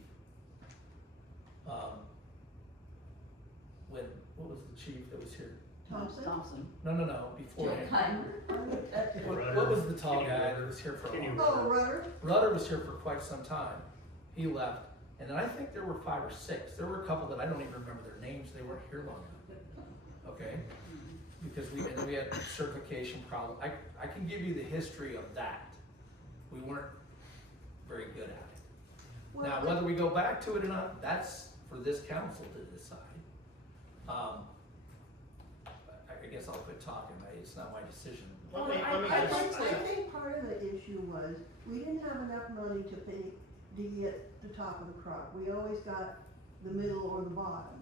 What was the chief that was here? Thompson? No, before him. Heimer? What was the tall guy that was here for a Kenny while? Oh, Rudder? Rudder was here for quite some time. He left, and then I think there were 5 or 6. There were a couple that I don't even remember their names. They weren't here long enough. Okay? Because we had certification problems. I can give you the history of that. We weren't very good at it. Now, whether we go back to it or not, that's for this council to decide. I guess I'll quit talking. It's not my decision. Well, Let me I just- think part of the issue was, we didn't have enough money to pay, to get the top of the crop. We always got the middle or the bottom.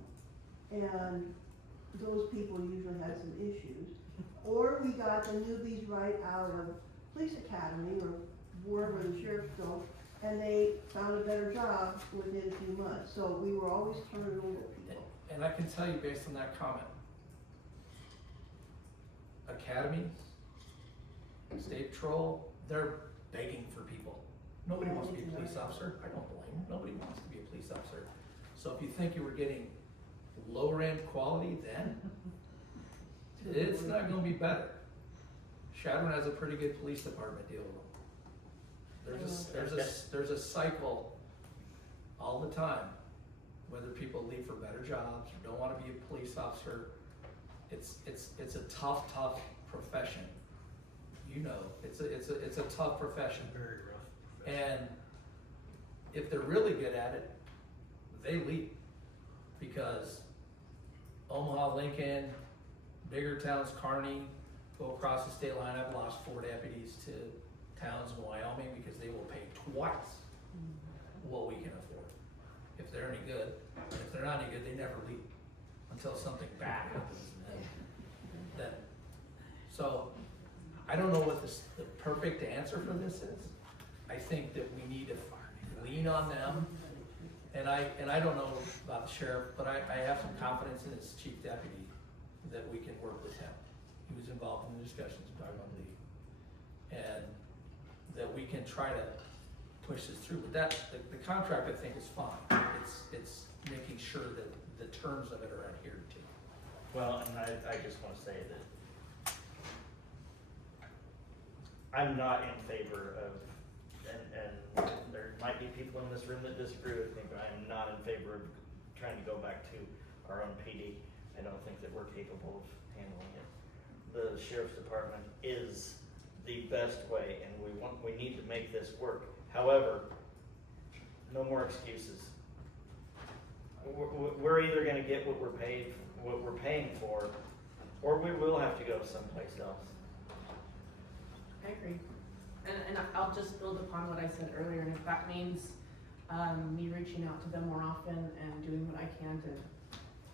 And those people usually had some issues. Or we got the newbies right out of police academy or wherever the sheriffs go, and they found a better job within a few months. So we were always turning over people. And I can tell you based on that comment, academies, state patrol, they're begging for people. Nobody wants to be a police officer. I don't blame them. Nobody wants to be a police officer. So if you think you were getting lower end quality then, it's not gonna be better. Shadron has a pretty good police department deal with them. There's a cycle all the time, whether people leave for better jobs or don't wanna be a police officer. It's a tough profession. You know, it's a tough profession. Very rough. And if they're really good at it, they leave. Because Omaha, Lincoln, bigger towns, Kearney, go across the state line. I've lost 4 deputies to towns in Wyoming because they will pay twice what we can afford. If they're any good, and if they're not any good, they never leave until something bad happens. And then, so I don't know what the perfect answer for this is. I think that we need to lean on them. And I don't know about the sheriff, but I have some confidence in his chief deputy that we can work with him. He was involved in the discussions about my leave. And that we can try to push this through. But the contract I think is fine. It's making sure that the terms of it are adhered to. Well, and I just wanna say that I'm not in favor of, and there might be people in this room that disagree with me, but I am not in favor of trying to go back to our own PD. I don't think that we're capable of handling it. The sheriff's department is the best way, and we need to make this work. However, no more excuses. We're either gonna get what we're paying for, or we will have to go someplace else. I agree. And I'll just build upon what I said earlier, and if that means, me reaching out to them more often and doing what I can to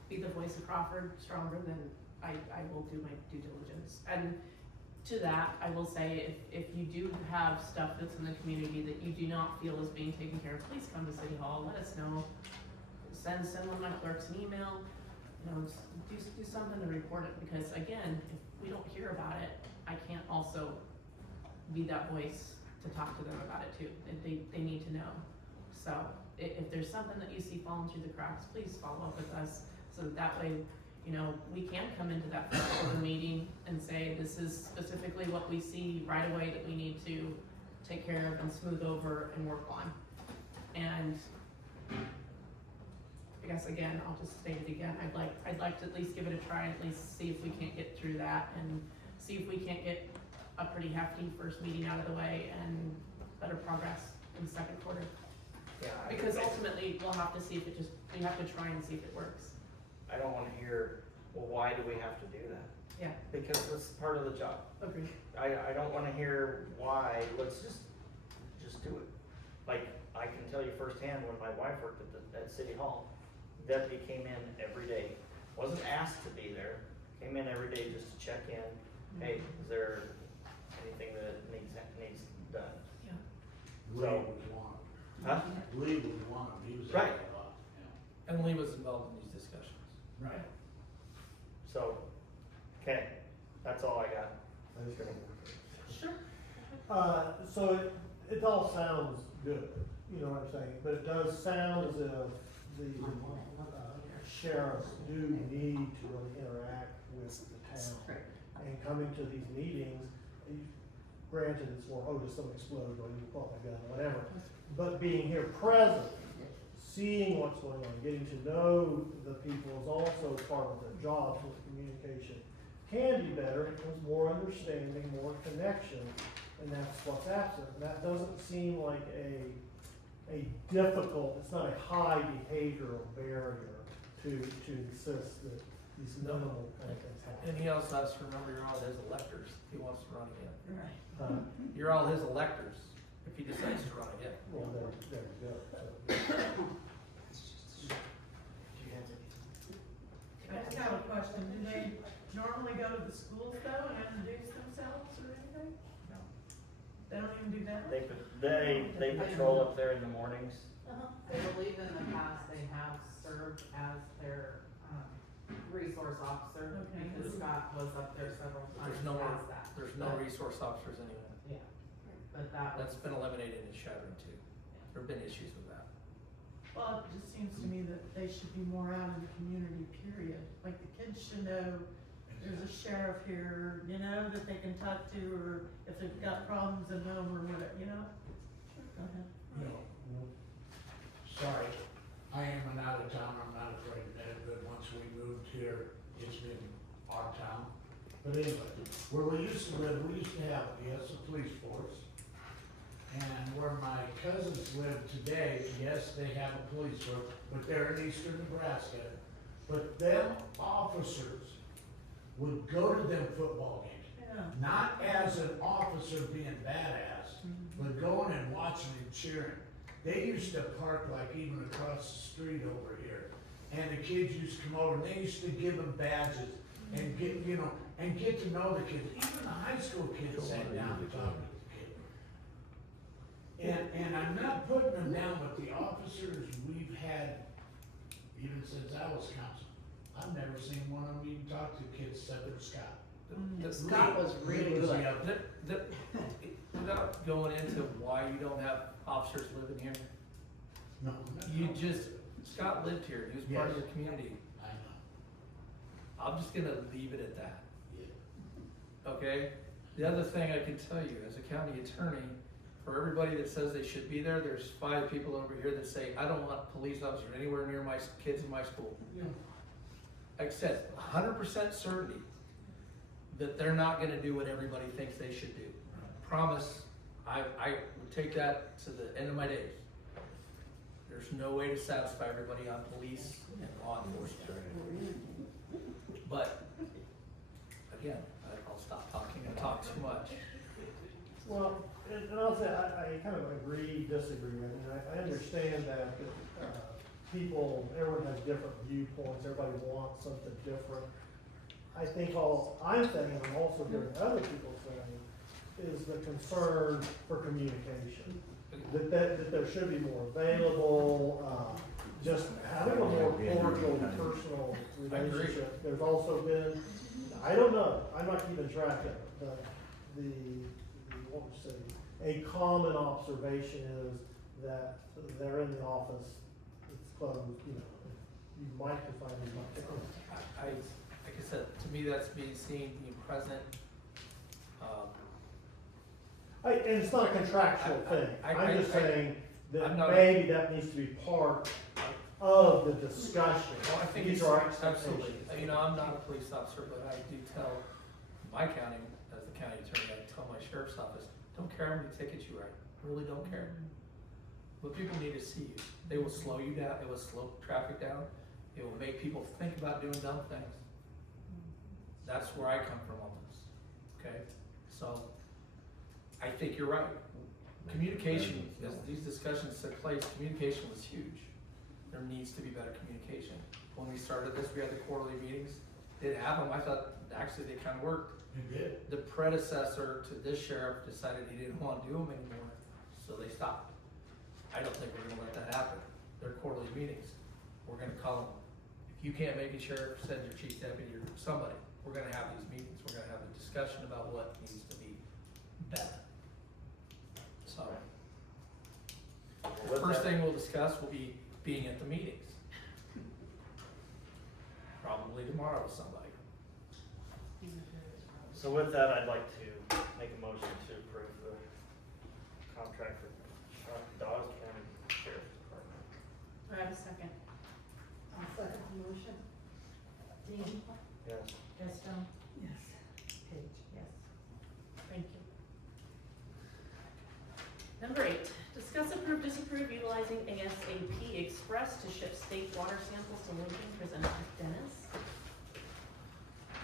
be the voice of Crawford stronger, then I will do my due diligence. And to that, I will say, if you do have stuff that's in the community that you do not feel is being taken care of, please come to City Hall, let us know. Send one of my clerks an email, do something to report it, because again, if we don't hear about it, I can't also be that voice to talk to them about it too. They need to know. So if there's something that you see falling through the cracks, please follow up with us, so that way, we can come into that first quarter meeting and say, this is specifically what we see right away that we need to take care of and smooth over and work on. And I guess again, I'll just state it again, I'd like to at least give it a try, and at least see if we can't get through that, and see if we can't get a pretty hefty first meeting out of the way and better progress in the second quarter. Yeah, Because ultimately, we'll have to see if we have to try and see if it works. I don't wanna hear, well, why do we have to do that? Yeah, Because it's part of the job. agreed. I don't wanna hear why, let's just do it. Like, I can tell you firsthand, when my wife worked at City Hall, deputy came in every day, wasn't asked to be there, came in every day just to check in, hey, is there anything that needs done? Lee So- was one. Huh? Lee was one, he was. Right. a lot, yeah. And Lee was involved in these discussions. Right. So, okay, that's all I got. Sure. So it all sounds good, you know what I'm saying, but it does sound as if the sheriffs do need to really interact with the town. And coming to these meetings, granted, it's more, just something exploded, or you pull my gun, whatever. But being here present, seeing what's going on, getting to know the people is also part of their job, so communication can be better, it becomes more understanding, more connection, and that's what's absent. And that doesn't seem like a difficult, it's not a high behavioral barrier to insist that these minimal kind of things happen. And he also has to remember you're all his electors if he wants to run again. Right. You're all his electors if he decides to run again. Well, there you go. I just have a question, They patrol up there in the mornings. I believe in the past they have served as their, resource officer, because Scott was up there several times There's no more, as that. there's no resource officers anyway. Yeah, but that was. That's been eliminated in Chadron too. There've been issues with that. Well, it just seems to me that they should be more out in the community, period. Like, the kids should know there's a sheriff here, you know, that they can talk to, or if they've got problems at home or whatever, you know? Go ahead. No, sorry, I am an out of town, I'm not afraid to admit it, but once we moved here, it's been our town. But anyway, where we used to live, we used to have, yes, a police force. And where my cousins live today, yes, they have a police force, but they're in eastern Nebraska. But them officers would go to them football games. Yeah. Not as an officer being badass, but going and watching and cheering. They used to park like even across the street over here. And the kids used to come over and they used to give them badges and get, you know, and get to know the kids. Even the high school kids sat down and talked to the kids. And I'm not putting them down, but the officers we've had, even since I was council, I've never seen one of them even talk to kids except for Scott. Scott was really good. Without going into why you don't have officers living here, No. you just, Scott lived here, he was part of your community. I know. I'm just gonna leave it at that, Yeah. okay? The other thing I can tell you, as a county attorney, for everybody that says they should be there, there's 5 people over here that say, I don't want police officers anywhere near my kids in my school. Yeah. Like I said, 100% certainty that they're not gonna do what everybody thinks they should do. Promise, I would take that to the end of my days. There's no way to satisfy everybody on police and law enforcement. But, again, I'll stop talking, I talk too much. Well, and I'll say, I kind of agree, disagree with you. I understand that, people, everyone has different viewpoints, everybody wants something different. I think all I'm saying, and I'm also hearing other people saying, is the concern for communication. That there should be more available, just having a more cordial, personal relationship. There's also been, I don't know, I'm not keeping track of it, but what would you say, a common observation is that they're in the office, it's closed, you know, you might find them not. Like I said, to me, that's being seen, being present. And it's not a contractual thing, I'm just saying I'm that not- maybe that needs to be part of the discussion. Well, I think These it's, are absolutely, expectations. you know, I'm not a police officer, but I do tell my county, as the county attorney, I tell my sheriff's office, don't care how many tickets you write, really don't care. But people need to see you, they will slow you down, it will slow traffic down, it will make people think about doing dumb things. That's where I come from on this, okay? So, I think you're right. Communication, as these discussions took place, communication was huge. There needs to be better communication. When we started this, we had the quarterly meetings, did have them, I thought, actually, they kind of worked. You did. The predecessor to this sheriff decided he didn't want to do them anymore, so they stopped. I don't think we're gonna let that happen. They're quarterly meetings. We're gonna call them. If you can't make it, sheriff, send your chief deputy or somebody. We're gonna have these meetings. We're gonna have a discussion about what needs to be better. So, With first that- thing we'll discuss will be being at the meetings. Probably tomorrow with somebody. So with that, I'd like to make a motion to approve the contract for Dawes County Sheriff's Department. Do I have a second? I'll second the motion. Dean? Yes. Gaston? Yes. Paige? Yes. Thank you. Number 8, discuss, approve, disapprove utilizing ASAP Express to ship state water samples to Lincoln, presented by Dennis.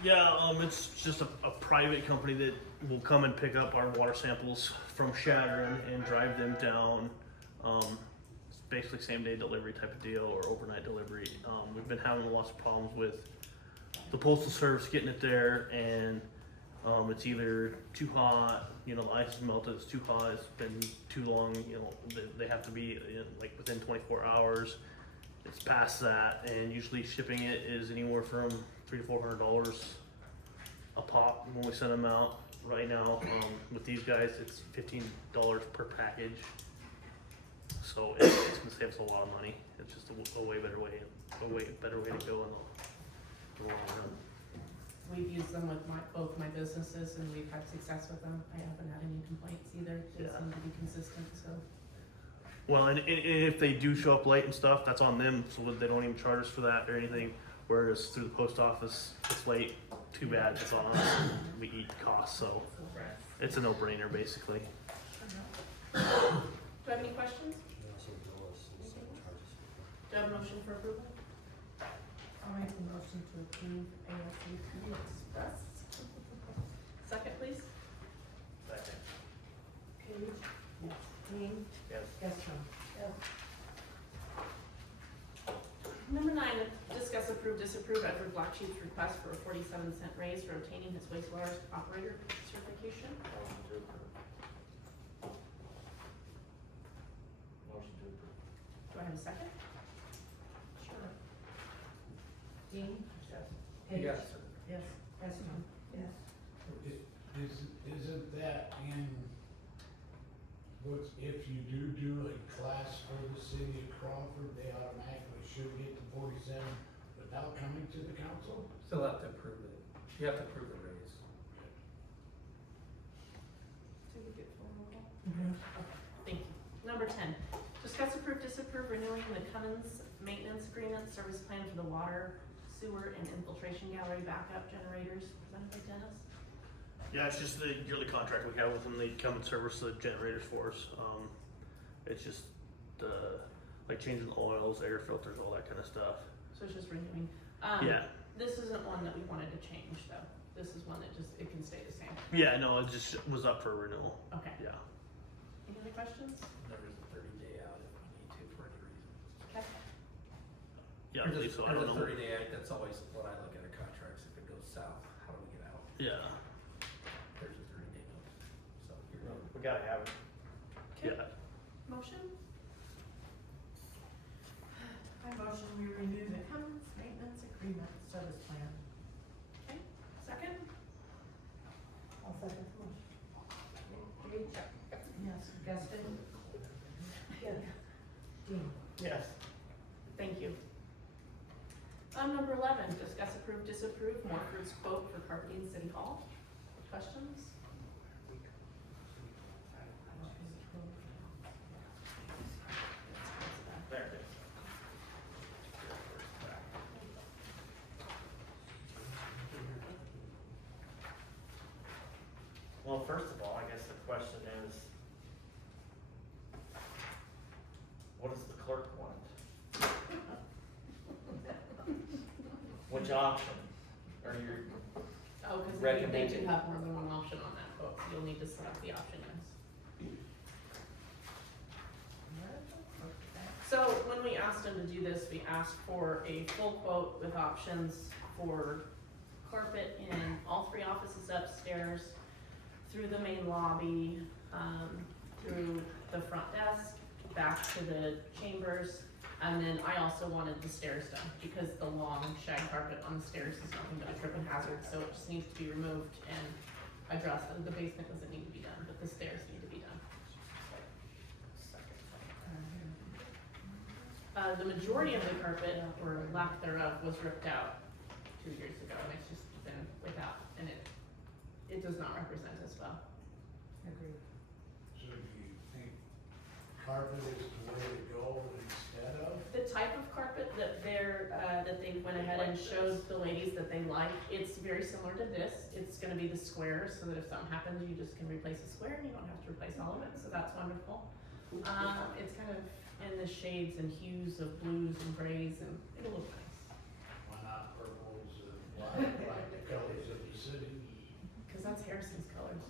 Yeah, it's just a private company that will come and pick up our water samples from Chadron and drive them down. It's basically same day delivery type of deal or overnight delivery. We've been having lots of problems with the postal service getting it there, and It's either too hot, you know, the ice is melted, it's too hot, it's been too long, you know, they have to be like within 24 hours. It's past that, and usually shipping it is anywhere from $300 to $400 a pop when we send them out. Right now, with these guys, it's $15 per package. So it's gonna save us a lot of money. It's just a way better way to go in the long run. We've used them with both my businesses and we've had success with them. I haven't had any complaints either. They Yeah. seem to be consistent, so. Well, and if they do show up late and stuff, that's on them, so they don't even charge us for that or anything. Whereas through the post office, it's late, too bad, it's on us, we eat costs, so it's a no-brainer, basically. Do you have any questions? They also bill us and some charges. Do you have a motion for approval? I'll make a motion to approve ASAP Express. Second, please. Second. Page? Yes. Dean? Yes. Gestron? Yes. Number 9, discuss, approve, disapprove Edward Blacksheep's request for a 47-cent raise for obtaining his wastewater operator certification. Motion to approve. Motion to approve. Do I have a second? Sure. Dean? Yes. Page? Yes. Yes. Gestron? Yes. Isn't that in, if you do a class for the city of Crawford, they automatically should get the 47 without coming to the council? Still have to approve it. You have to approve the raise. Did we get formal call? Mhm. Thank you. Number 10, discuss, approve, disapprove renewing the Cummins maintenance agreement service plan for the water, sewer, and infiltration gallery backup generators, presented by Dennis. Yeah, it's just the yearly contract we have with them. They come and service the generators for us. It's just like changing the oils, air filters, all that kind of stuff. So it's just renewing. Yeah. This isn't one that we wanted to change though. This is one that just, it can stay the same. Yeah, no, it just was up for renewal. Okay. Yeah. Any other questions? There is a 30-day out if we need to for any reason. Okay. Yeah, I believe so. I don't know. There's a 30-day, that's always what I look at in contracts. If it goes south, how do we get out? Yeah. There's a 30-day notice. So you're good. We gotta have it. Okay. Yeah. Motion? I motion we renew the Cummins maintenance agreement service plan. Okay. Second? I'll second the motion. Page? Yes. Gestron? Yes. Dean? Yes. Thank you. Number 11, discuss, approve, disapprove Morford's quote for carpeting City Hall. Questions? There it is. Well, first of all, I guess the question is, what does the clerk want? Which option are you Oh, because they do recommending? have more than one option on that quote, so you'll need to select the option, yes. So when we asked him to do this, we asked for a full quote with options for carpet in all 3 offices upstairs, through the main lobby, through the front desk, back to the chambers, and then I also wanted the stairs done, because the long shag carpet on the stairs is nothing but a trip and hazard, so it just needs to be removed and addressed. The basement doesn't need to be done, but the stairs need to be done. The majority of the carpet, or lack thereof, was ripped out 2 years ago, and it's just been without, and it does not represent us well. Agreed. So do you think carpet is the way to go instead of? The type of carpet that that they went ahead and showed the ladies that they like, it's very similar to this. It's gonna be the squares, so that if something happens, you just can replace a square and you don't have to replace all of it, so that's wonderful. It's kind of in the shades and hues of blues and grays, and it'll look nice. Why not purples and black, like the colors of the city? Cause that's Harrison's colors.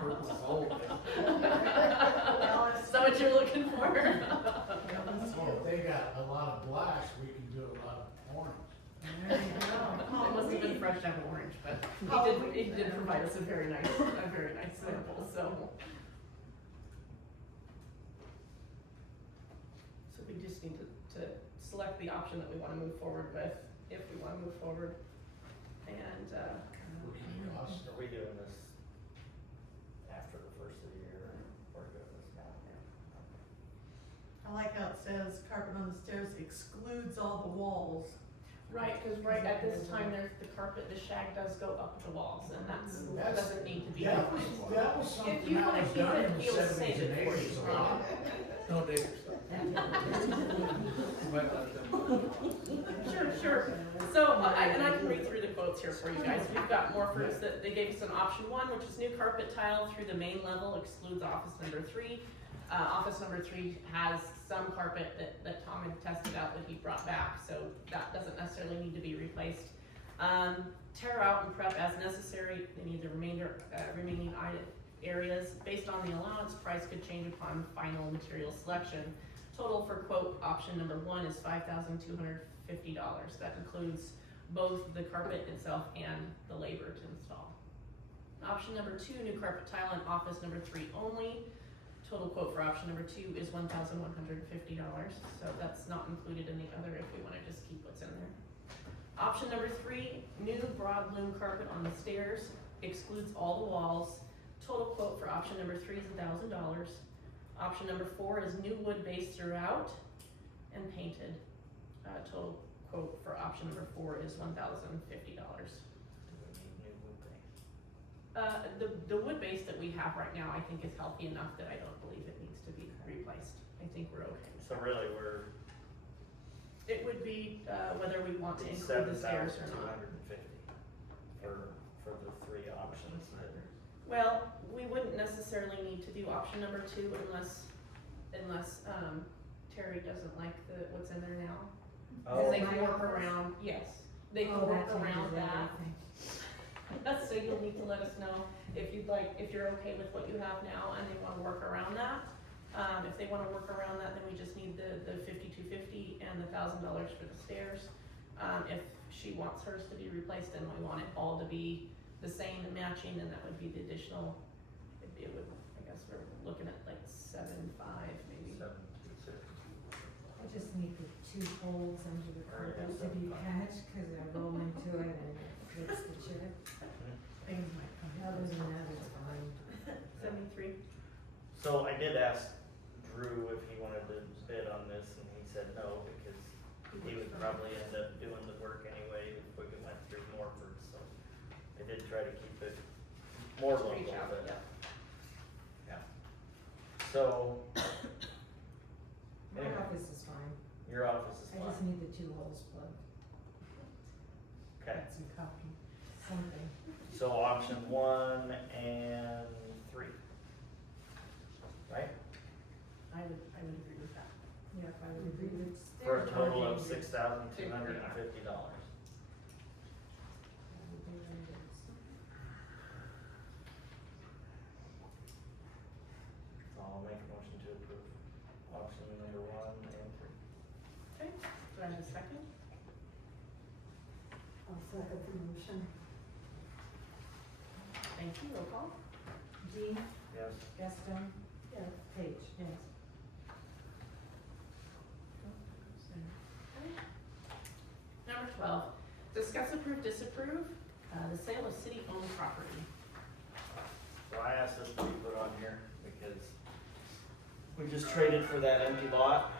Purple gold. Is that what you're looking for? Well, if they got a lot of blacks, we can do a lot of orange. There you go. It must have been fresh out of orange, but he did provide us a very nice sample, so. So we just need to select the option that we wanna move forward with, if we wanna move forward. And, Cost. Are we doing this after the first of the year, or doing this now? I like how it says carpet on the stairs excludes all the walls. right, cause right at this time, there's the carpet, the shag does go up the walls, and that doesn't need to be. That was If something you that wanna was keep done it, in the he'll save seventies and it for eighties you. a lot. Don't date yourself. Might let them- Sure. So, and I can read through the quotes here for you guys. We've got Morford's that they gave us an option one, which is new carpet tile through the main level, excludes office number 3. Office number 3 has some carpet that Tom had tested out that he brought back, so that doesn't necessarily need to be replaced. Tear out and prep as necessary. They need the remaining areas. Based on the allowance, price could change upon final material selection. Total for quote option number 1 is $5,250. That includes both the carpet itself and the labor to install. Option number 2, new carpet tile in office number 3 only. Total quote for option number 2 is $1,150, so that's not included in the other if we wanna just keep what's in there. Option number 3, new broad loom carpet on the stairs, excludes all the walls. Total quote for option number 3 is $1,000. Option number 4 is new wood base throughout and painted. Total quote for option number 4 is $1,050. Do we need new wood base? The wood base that we have right now, I think is healthy enough that I don't believe it needs to be replaced. I think we're okay with So that. really, we're It would be, whether we want to include the stairs or not. $7,250 for the 3 options that are. Well, we wouldn't necessarily need to do option number 2 unless Terry doesn't like what's in there now. Cause they can work around, yes, they can work around that. So you'll need to let us know if you're okay with what you have now and they wanna work around that. If they wanna work around that, then we just need the $5,250 and the $1,000 for the stairs. If she wants hers to be replaced and we want it all to be the same and matching, then that would be the additional, I guess we're looking at like 7.5 maybe. 7,250. I just need the 2 holes under the carpet to be patched, cause I roll into it and it hits the chip. Things might come Other than that, it's fine. 73. So I did ask Drew if he wanted to bid on this, and he said no, because he would probably end up doing the work anyway if we went through Morford, so I did try to keep it more local, Reach out, but, yeah. yeah. So, My Anyway. office is fine. your office is I just fine, need the 2 holes plugged. okay, Got some copy. Something. so option 1 and 3. Right? I would agree with that. Yeah, if I would agree with For a stairs total of project, $6,250. that would be what it is. So I'll make a motion to approve option number 1 and 3. Okay, do I have a second? I'll second the motion. Thank you, roll call. Jean, Yes. Gaston, Yes. Paige. Yes. Number 12, discuss, approve, disapprove, the sale of city-owned property. So I asked this to be put on here because we just traded for that empty lot,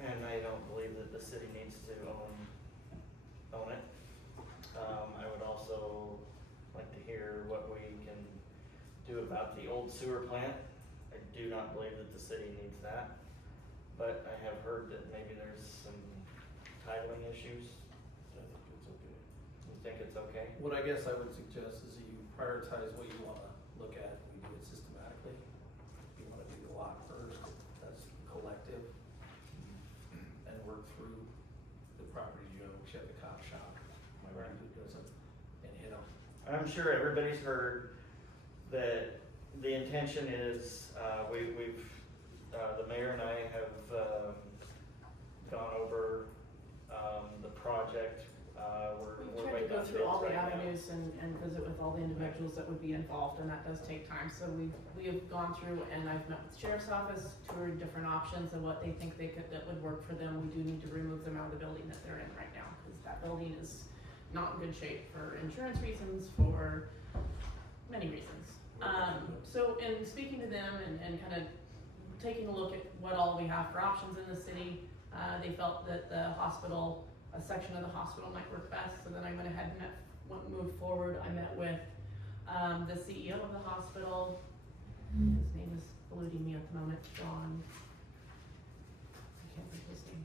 and I don't believe that the city needs to own it. I would also like to hear what we can do about the old sewer plant. I do not believe that the city needs that, but I have heard that maybe there's some titling issues. I think it's okay. You think it's okay? What I guess I would suggest is you prioritize what you wanna look at, we do it systematically. If you wanna do the lot first, that's collective, and work through the properties, which have the cop shop, my right, who doesn't, and hit them. I'm sure everybody's heard that the intention is, the mayor and I have, gone over, the project, introduce and visit with all the individuals that would be involved, and that does take time. So we have gone through, and I've met with the sheriff's office, toured different options and what they think that would work for them. We do need to remove them out of the building that they're in right now, because that building is not in good shape for insurance reasons, for many reasons. So in speaking to them and kind of taking a look at what all we have for options in the city, they felt that the hospital, a section of the hospital might work best. So then I went ahead and moved forward. I met with the CEO of the hospital. His name is eluding me at the moment. John. I can't think of his name.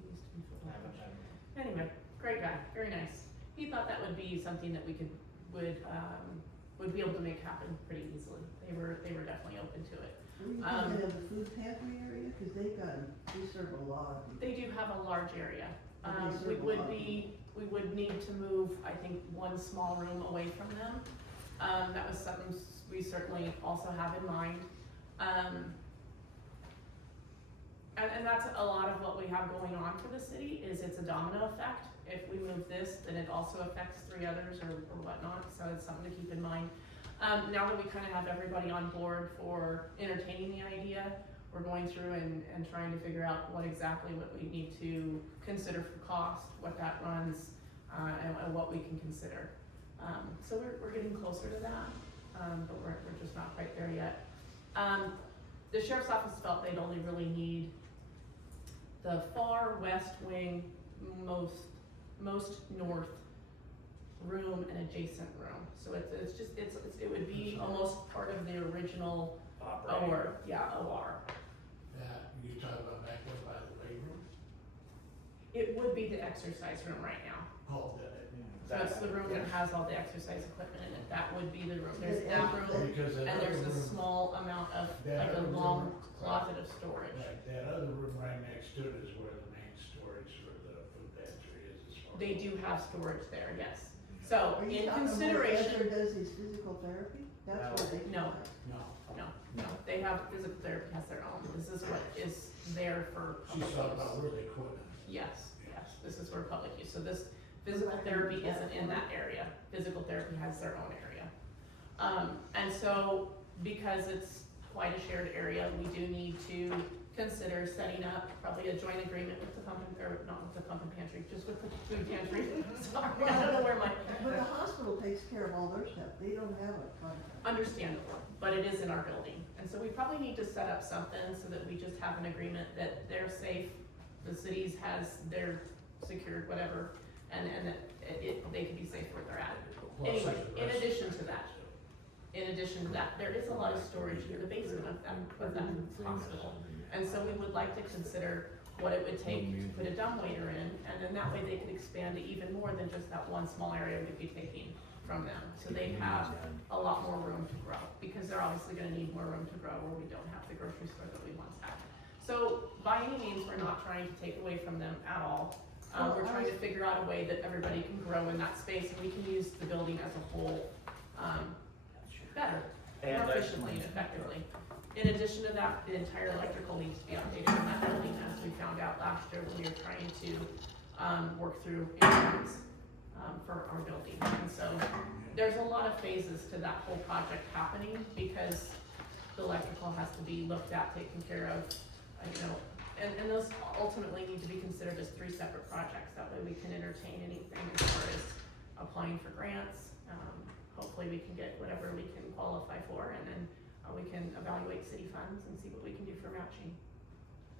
He used to be football coach. Anyway, great guy, very nice. He thought that would be something that we would be able to make happen pretty easily. They were definitely open to it. Were you thinking of the food pantry area? Cause they serve a lot of people. They do have a large area. They serve a lot of We would need to move, I think, one small room away from them. That was something we certainly also have in mind. And that's a lot of what we have going on for the city, is it's a domino effect. If we move this, then it also affects 3 others or whatnot, so it's something to keep in mind. Now that we kind of have everybody on board for entertaining the idea, we're going through and trying to figure out what we need to consider for cost, what that runs, and what we can consider. So we're getting closer to that, but we're just not quite there yet. The sheriff's office felt they'd only really need the far west wing, most north room and adjacent room. So it would be almost part of the original OR. That, you talk about back there by the weight room? It would be the exercise room right now. Oh, That's the room that has all the exercise equipment in it. That would be the room. There's that room, Because that and there's other a room- small amount of, that like a other long room- closet of storage. Right, that other room right next to it is where the main storage for the food pantry is as far as. They do have storage there, yes. So Are you in talking about consideration, Esther does his physical therapy? That's what they do. No. No, no, they have physical therapy has their own. This is what is there for she's public talking use. about where they quit it. Yes, this is for public use. So this physical therapy isn't in that area. Physical therapy has their own area. And so because it's quite a shared area, we do need to consider setting up probably a joint agreement with the not with the pumpkin pantry, just with the food pantry. Sorry, I don't know where my. But the hospital takes care of all their stuff. They don't have a contract. Understandable, but it is in our building. And so we probably need to set up something so that we just have an agreement that they're safe, the cities has their secured, whatever, and that they can be safe where they're at. Anyway, in addition to that, there is a lot of storage in the basement of that hospital. And so we would like to consider what it would take to put a dumbwaiter in, and then that way they could expand to even more than just that one small area we'd be taking from them. So they'd have a lot more room to grow, because they're obviously gonna need more room to grow where we don't have the grocery store that we once had. So by any means, we're not trying to take away from them at all. We're trying to figure out a way that everybody can grow in that space, and we can use the building as a whole, better, more efficiently and effectively. In addition to that, the entire electrical needs to be updated in that building, as we found out last year when we were trying to, work through insurance, for our building. And so there's a lot of phases to that whole project happening, because the electrical has to be looked at, taken care of, and those ultimately need to be considered as 3 separate projects. That way we can entertain anything as far as applying for grants. Hopefully we can get whatever we can qualify for, and then we can evaluate city funds and see what we can do for matching.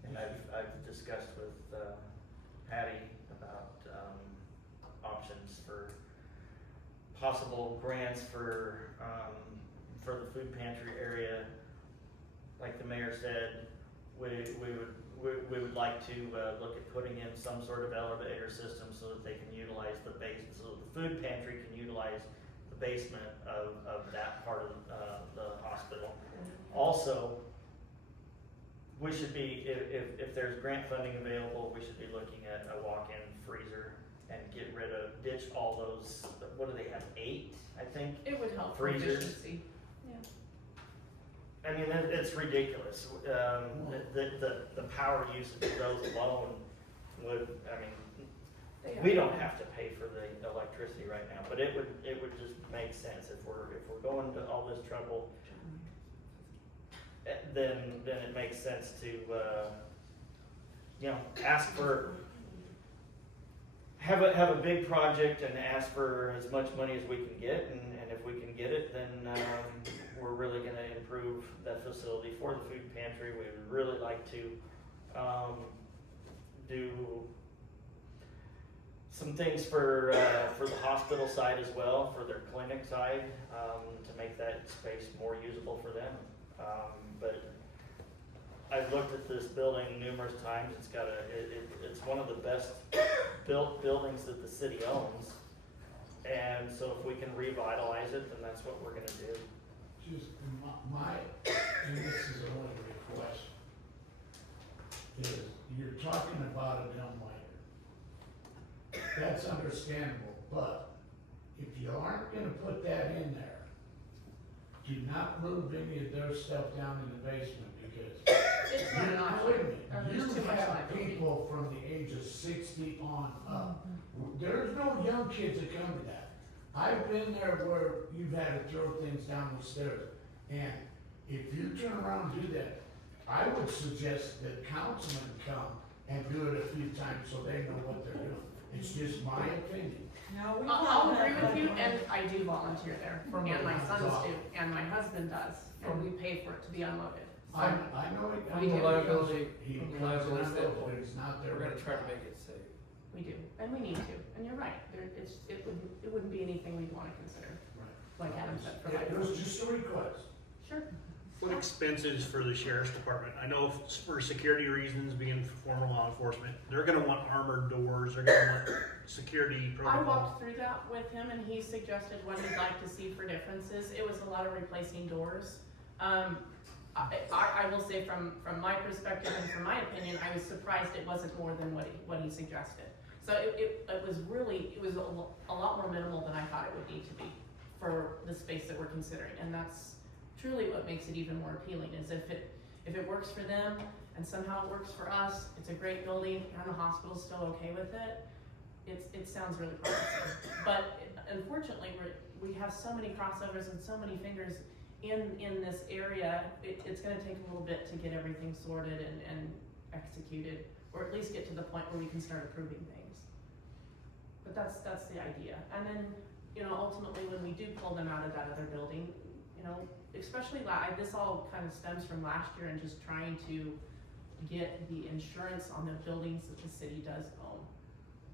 And I've discussed with Patty about options for possible grants for the food pantry area. Like the mayor said, we would like to look at putting in some sort of elevator system so that they can utilize the basement, so the food pantry can utilize the basement of that part of the hospital. Also, we should be, if there's grant funding available, we should be looking at a walk-in freezer and ditch all those, what do they have, 8, I think? It would help Freezers. efficiency. I mean, it's ridiculous. The power usage of those alone would, They are. We don't have to pay for the electricity right now, but it would just make sense if we're going to all this trouble, then it makes sense to, ask for, have a big project and ask for as much money as we can get, and if we can get it, then, we're really gonna improve that facility for the food pantry. We would really like to, do some things for the hospital side as well, for their clinic side, to make that space more usable for them. But I've looked at this building numerous times. It's got it's one of the best built buildings that the city owns. And so if we can revitalize it, then that's what we're gonna do. Just and this is only a request, is you're talking about a dumbwaiter. That's understandable, but if you aren't gonna put that in there, do not move any of their stuff down in the basement, because It's not an option. wait a minute, There's you too much have liability. people from the age of 60 on up. There's no young kids that come to that. I've been there where you've had to throw things down the stairs, and if you turn around and do that, I would suggest that councilmen come and do it a few times so they know what they're doing. It's just my opinion. No, we I'll found agree that with you, one. and I do volunteer there, From and the my sons off. do, and my husband does, and we pay for it to be unloaded. I know it. From the liability, He from the comes and liability unloads, standpoint, but it's not their. we're gonna try to make it safe. We do, and we need to, and you're right, it wouldn't be anything we'd wanna consider, like Adam said, for It was just a request. Sure. What expenses for the sheriff's department? I know for security reasons, being former law enforcement, they're gonna want armored doors, they're gonna want security I protocols. walked through that with him, and he suggested what he'd like to see for differences. It was a lot of replacing doors. I will say from my perspective and from my opinion, I was surprised it wasn't more than what he suggested. So it was a lot more minimal than I thought it would need to be for the space that we're considering, and that's truly what makes it even more appealing, is if it works for them and somehow it works for us, it's a great building and the hospital's still okay with it, it sounds really promising. But unfortunately, we have so many crossovers and so many fingers in this area, it's gonna take a little bit to get everything sorted and executed, or at least get to the point where we can start approving things. But that's the idea. And then, ultimately, when we do pull them out of that other building, especially this all kind of stems from last year and just trying to get the insurance on the buildings that the city does own.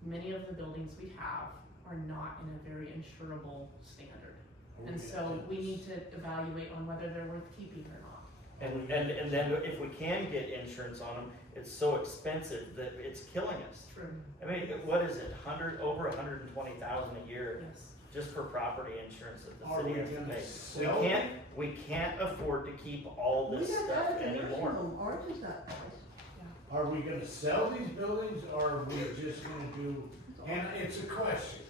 Many of the buildings we have are not in a very insurable standard. And so we need to evaluate on whether they're worth keeping or not. And then if we can get insurance on them, it's so expensive that it's killing us. True. I mean, what is it, over 120,000 a year? Yes. Just for property insurance that the Are city we has to gonna pay. sell We can't afford to keep all We this got stuff that at the nursing anymore. home, ours is that price. Are we gonna sell these buildings, or are we just gonna do, and it's a question,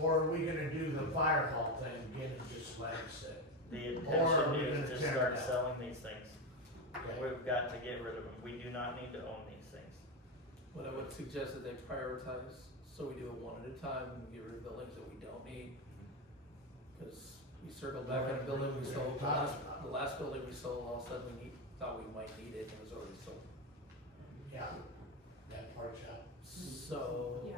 or are we gonna do the fire hall thing, get them just like I said? The Or are we intention is gonna to tear start it down? selling these things. Okay. We've got to get rid of them. We do not need to own these things. What I would suggest that they prioritize, so we do it one at a time and get rid of buildings that we don't need. Cause we circled back on a building we sold, the last building we sold, all of a sudden thought we might need it, and it was already sold. Yeah, that part's out. So, Yeah.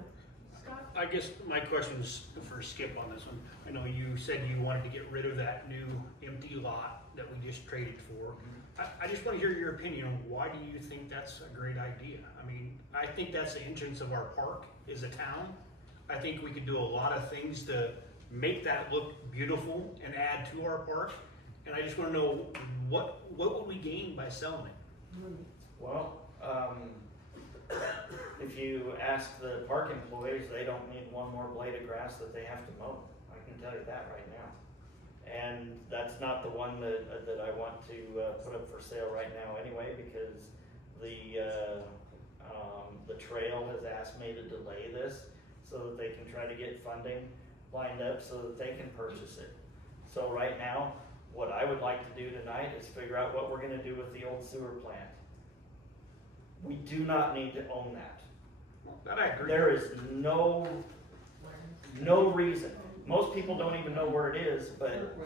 Scott? I guess my question's for Skip on this one. I know you said you wanted to get rid of that new empty lot that we just traded for. I just wanna hear your opinion on why do you think that's a great idea? I mean, I think that's the entrance of our park as a town. I think we could do a lot of things to make that look beautiful and add to our park. And I just wanna know, what would we gain by selling it? Well, if you ask the park employees, they don't need one more blade of grass that they have to mow. I can tell you that right now. And that's not the one that I want to put up for sale right now anyway, because the trail has asked me to delay this so that they can try to get funding lined up so that they can purchase it. So right now, what I would like to do tonight is figure out what we're gonna do with the old sewer plant. We do not need to own that. That I agree. There is no reason. Most people don't even know where it is, but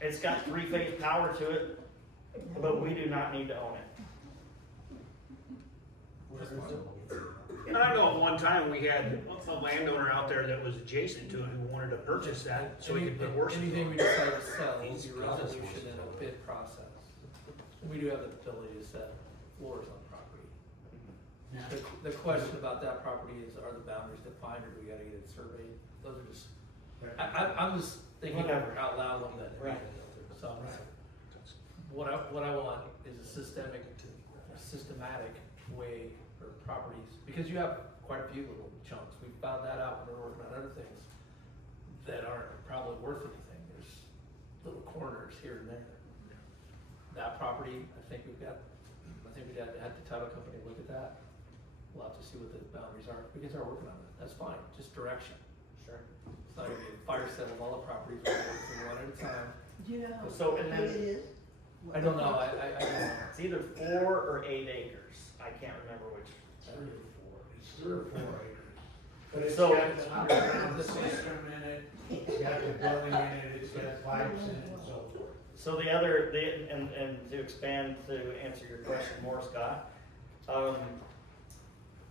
it's got three-phase power to it, but we do not need to own it. And I know at one time we had a landowner out there that was adjacent to it who wanted to purchase that so he could put horses Anything on. we decide to sell will be resolution in a bid process. We do have the ability to set floors on property. The question about that property is, are the boundaries defined, or do we gotta get it surveyed? Those are just, I'm just thinking Whatever. out loud on that. Right. So, what I want is a systematic way for properties, because you have quite a few little chunks. We found that out when we were working on other things that aren't probably worth anything. There's little corners here and there. That property, I think we'd have the title company look at that. We'll have to see what the boundaries are. We can start working on it. That's fine, just direction. Sure. It's not gonna be a fire sale of all the properties, we're working one at a time. Do you know how So, and big then- it is? I don't know, I don't know. It's either 4 or 8 acres. I can't remember which. It's 3 or 4 acres. But it's So- got the underground system in it, it's got the building in it, it's got pipes in it and so forth. So and to expand, to answer your question more, Scott,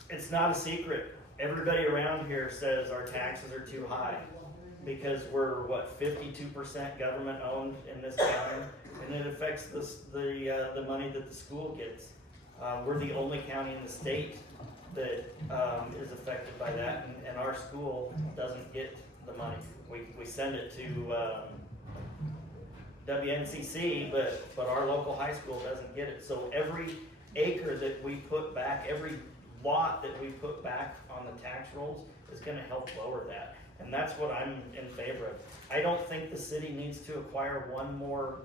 it's not a secret. Everybody around here says our taxes are too high because we're, 52% government owned in this county, and it affects the money that the school gets. We're the only county in the state that is affected by that, and our school doesn't get the money. We send it to WNCC, but our local high school doesn't get it. So every acre that we put back, every lot that we put back on the tax rolls is gonna help lower that. And that's what I'm in favor of. I don't think the city needs to acquire one more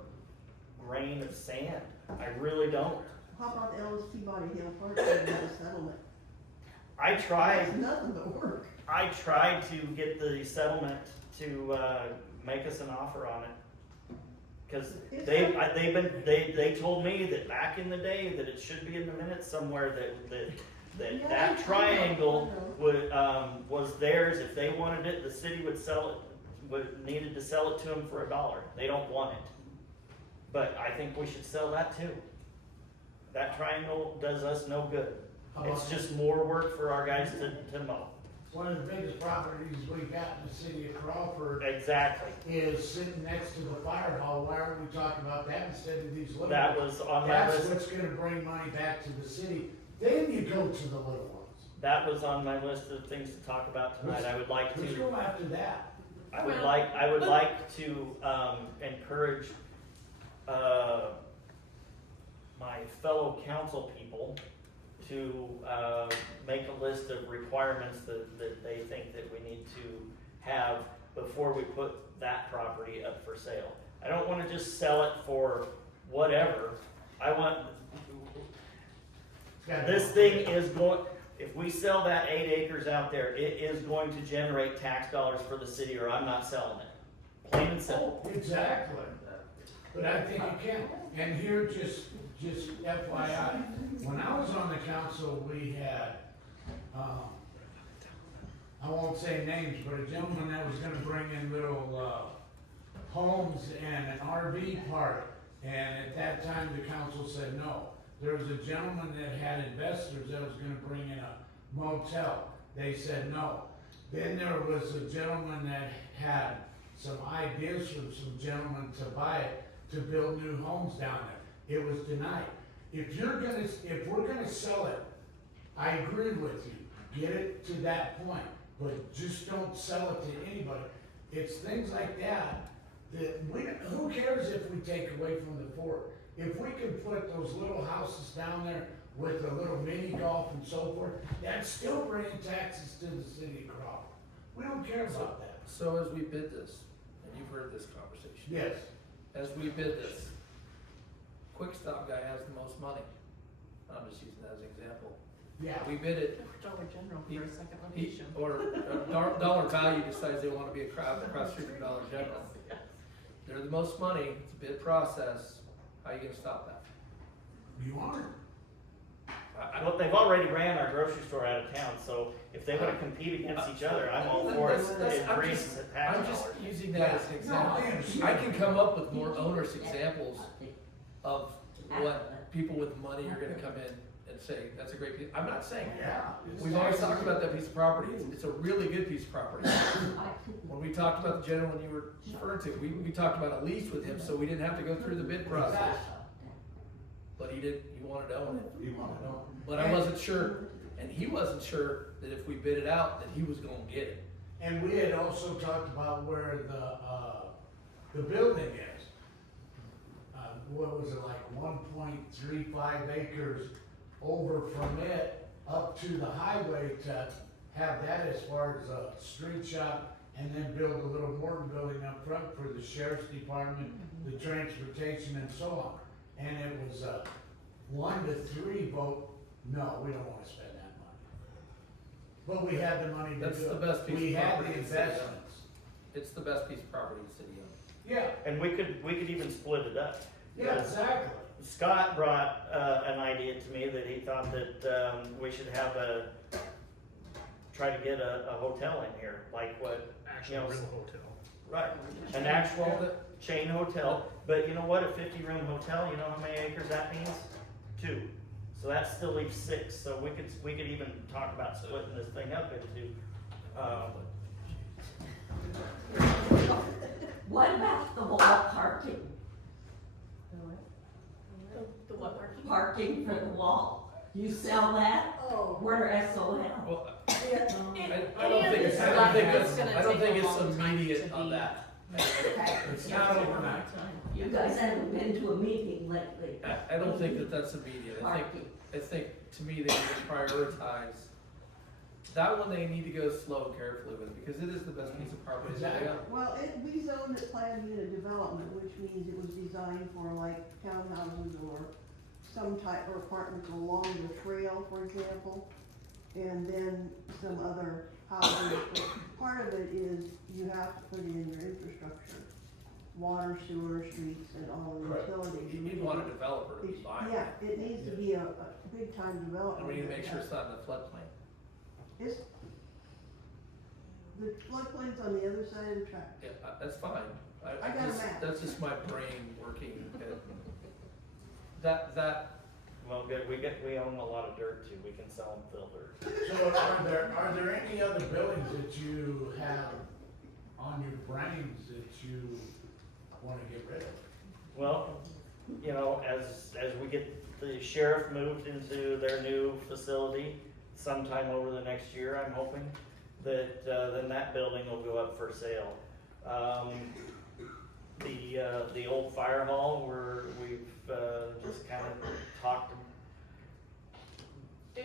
grain of sand. I really don't. How about the Ellis Peabody Hill Park and the settlement? I tried, It's nothing but work. I tried to get the settlement to make us an offer on it. Cause they told me that back in the day that it should be in the minutes somewhere that triangle was theirs. If they wanted it, the city would sell it, needed to sell it to them for $1. They don't want it. But I think we should sell that too. That triangle does us no good. It's just more work for our guys to mow. One of the biggest properties we got in the city of Crawford Exactly. is sitting next to the fire hall. Why aren't we talking about that instead of these little That ones? was on my That's list. what's gonna bring money back to the city. Then you go to the little ones. That was on my list of things to talk about tonight. I would like Let's to, go after that. I would like to, encourage, my fellow council people to, make a list of requirements that they think that we need to have before we put that property up for sale. I don't wanna just sell it for whatever. I want, this thing is going, if we sell that 8 acres out there, it is going to generate tax dollars for the city, or I'm not selling it. Plain and simple. Exactly. But I think you can. And here, just FYI, when I was on the council, we had, I won't say names, but a gentleman that was gonna bring in little, homes and an RV park. And at that time, the council said no. There was a gentleman that had investors that was gonna bring in a motel. They said no. Then there was a gentleman that had some ideas from some gentlemen to buy it, to build new homes down there. It was denied. If we're gonna sell it, I agree with you. Get it to that point, but just don't sell it to anybody. It's things like that who cares if we take away from the fort? If we can put those little houses down there with a little mini golf and so forth, that's still bringing taxes to the city of Crawford. We don't care about that. So as we bid this, and you've heard this conversation. Yes. As we bid this, Quick Stop guy has the most money. I'm just using that as an example. Yeah. We bid it, Dollar General for a second location. or Dollar Value decides they wanna be across the street from Dollar General. Yes. They're the most money, it's a bid process, how you gonna stop that? You aren't. Well, they've already ran our grocery store out of town, so if they wanna compete against each other, I'm all for it. It I'm increase just, the tax I'm just dollars. using that as an example. I can come up with more onerous examples of what people with money are gonna come in and say, that's a great piece. I'm not saying, we've always talked about that piece of property. It's a really good piece of property. When we talked about the gentleman you were referring to, we talked about a lease with him, so we didn't have to go through the bid process. But he wanted to own it. You wanna know? But I wasn't sure, and he wasn't sure that if we bid it out, that he was gonna get it. And we had also talked about where the building is. What was it, like 1.35 acres over from it up to the highway to have that as far as a street shop, and then build a little more building up front for the sheriff's department, the transportation and so on. And it was a 1-3 vote, no, we don't wanna spend that money. But we had the money to do it. That's the best piece We of had property the in the city. investments. It's the best piece of property in the city owns. Yeah, And we could even split it up. yeah, exactly. Scott brought, an idea to me that he thought that, we should have try to get a hotel in here, like what, Actually, a real hotel. right, an actual chain hotel. But you know what, a 50-room hotel, you know how many acres that means? 2. So that still leaves 6, so we could even talk about splitting this thing up into, What about the wall parking? The what parking? Parking for the wall? You sell that? Oh. We're SOL. Well, Yeah. I don't think it's, I don't think it's, I don't think it's immediate on that. It's not overnight. You guys haven't been to a meeting lately. I don't think that that's immediate. Parking. I think, to me, they need to prioritize. That one they need to go slow and carefully with, because it is the best piece of property they have. Well, we zoned it planned unit development, which means it was designed for like townhouses or some type of apartments along the trail, for example. And then some other housing, but part of it is you have to put it in your infrastructure. Water, sewer, streets, and all the Correct. utilities. You need one developer to be buying Yeah, it. it needs to be a big time development. And we need to make sure it's not in the floodplain. It's, the floodplain's on the other side of the track. Yeah, that's fine. I got a map. That's just my brain working. That, well, good, we own a lot of dirt too, we can sell and fill dirt. So are there any other buildings that you have on your brains that you wanna get rid of? Well, you know, as we get the sheriff moved into their new facility sometime over the next year, I'm hoping, that, then that building will go up for sale. The old fire hall, we've just kind of talked,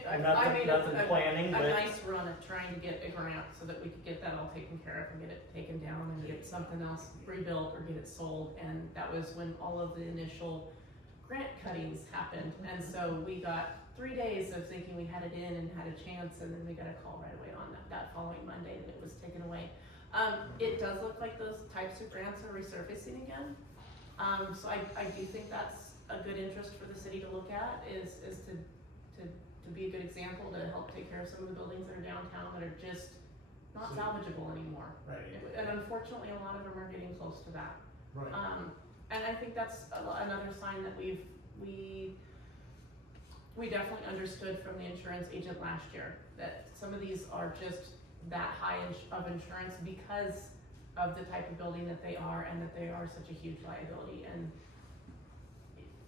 I made nothing planning, a but. nice run of trying to get a grant so that we could get that all taken care of and get it taken down and get something else rebuilt or get it sold. And that was when all of the initial grant cuttings happened. And so we got 3 days of thinking we had it in and had a chance, and then we got a call right away on that following Monday that it was taken away. It does look like those types of grants are resurfacing again. So I do think that's a good interest for the city to look at, is to be a good example to help take care of some of the buildings that are downtown that are just not salvageable anymore. Right. And unfortunately, a lot of them are getting close to that. Right. And I think that's another sign that we definitely understood from the insurance agent last year, that some of these are just that high of insurance because of the type of building that they are and that they are such a huge liability. And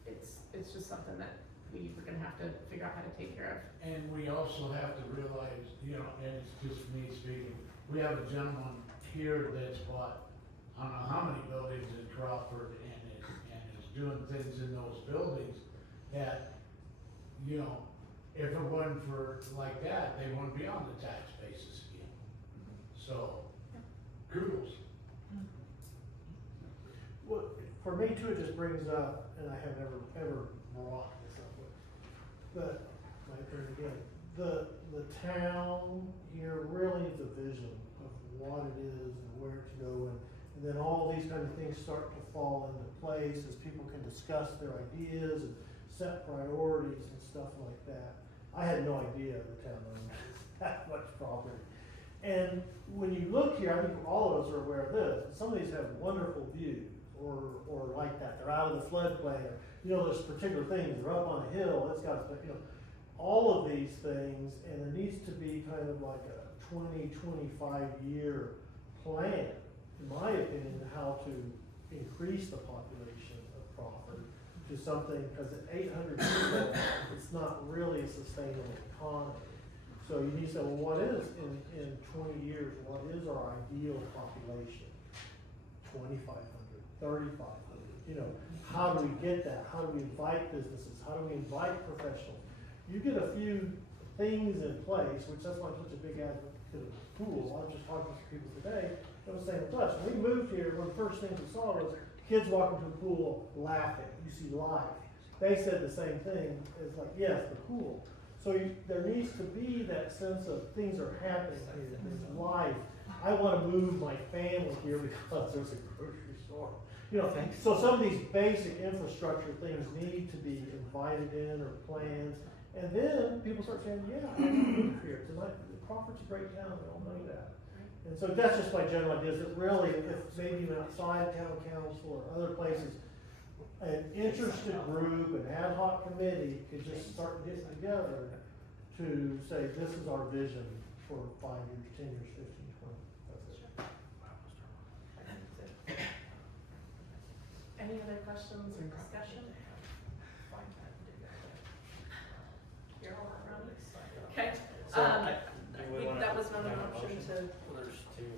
it's just something that we're gonna have to figure out how to take care of. And we also have to realize, you know, and it's just me speaking, we have a gentleman here that's bought, I don't know how many buildings in Crawford and is doing things in those buildings that, you know, if it wasn't for like that, they wouldn't be on the tax basis again. So, kudos. Well, for me too, it just brings up, and I have never ever brought this up with, but like again, the town here really is a vision of what it is and where to go, and then all these kind of things start to fall into place as people can discuss their ideas and set priorities and stuff like that. I had no idea the town owned that much property. And when you look here, I think all of us are aware of this, some of these have wonderful views, or like that, they're out of the floodplain, or, you know, there's particular things, they're up on a hill, it's got, you know, all of these things, and there needs to be kind of like a 20-25 year plan, in my opinion, how to increase the population of Crawford to something, because at 800 people, it's not really a sustainable economy. So you need to say, well, what is, in 20 years, what is our ideal population? 2,500, 3,500, you know, how do we get that? How do we invite businesses? How do we invite professionals? You get a few things in place, which that's why I'm such a big advocate of the pool. I was just talking to some people today, that was saying with us, when we moved here, one of the first things we saw was kids walking to the pool laughing. You see life. They said the same thing, it's like, yes, the pool. So there needs to be that sense of things are happening here, there's life. I want to move my family here because there's a grocery store. You know, so some of these basic infrastructure things need to be invited in or plans. And then people start saying, yeah, I want to move here. Tonight, Crawford's a great town, we all know that. And so that's just my general idea, is that really, if maybe even outside town council or other places, an interested group, an ad hoc committee could just start getting together to say, this is our vision for 5 years, 10 years, 15, 20. That's it. Any other questions or discussion? You're all around it? Okay, So, that was not an option to, Well,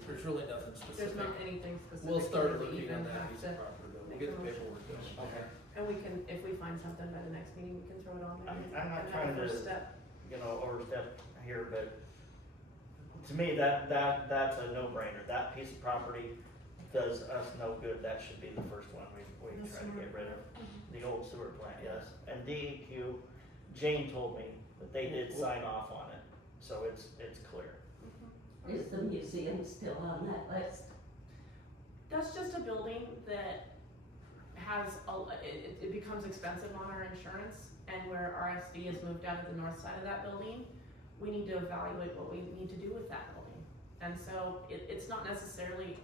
there's really nothing there's specific. not anything specific. We'll start that we looking on even that have piece to of property, though. We'll make get a the motion. paperwork done. Okay. And we can, if we find something by the next meeting, we can throw it on there. I'm not And trying have a to, first step. you know, overstep here, but to me, that's a no-brainer. That piece of property does us no good. That should be the first one we try to get rid of. The old sewer plant, yes. And DEQ, Jane told me that they did sign off on it, so it's clear. Is the museum still on that list? That's just a building that has, it becomes expensive on our insurance, and where RSD has moved out of the north side of that building, we need to evaluate what we need to do with that building. And so it's not necessarily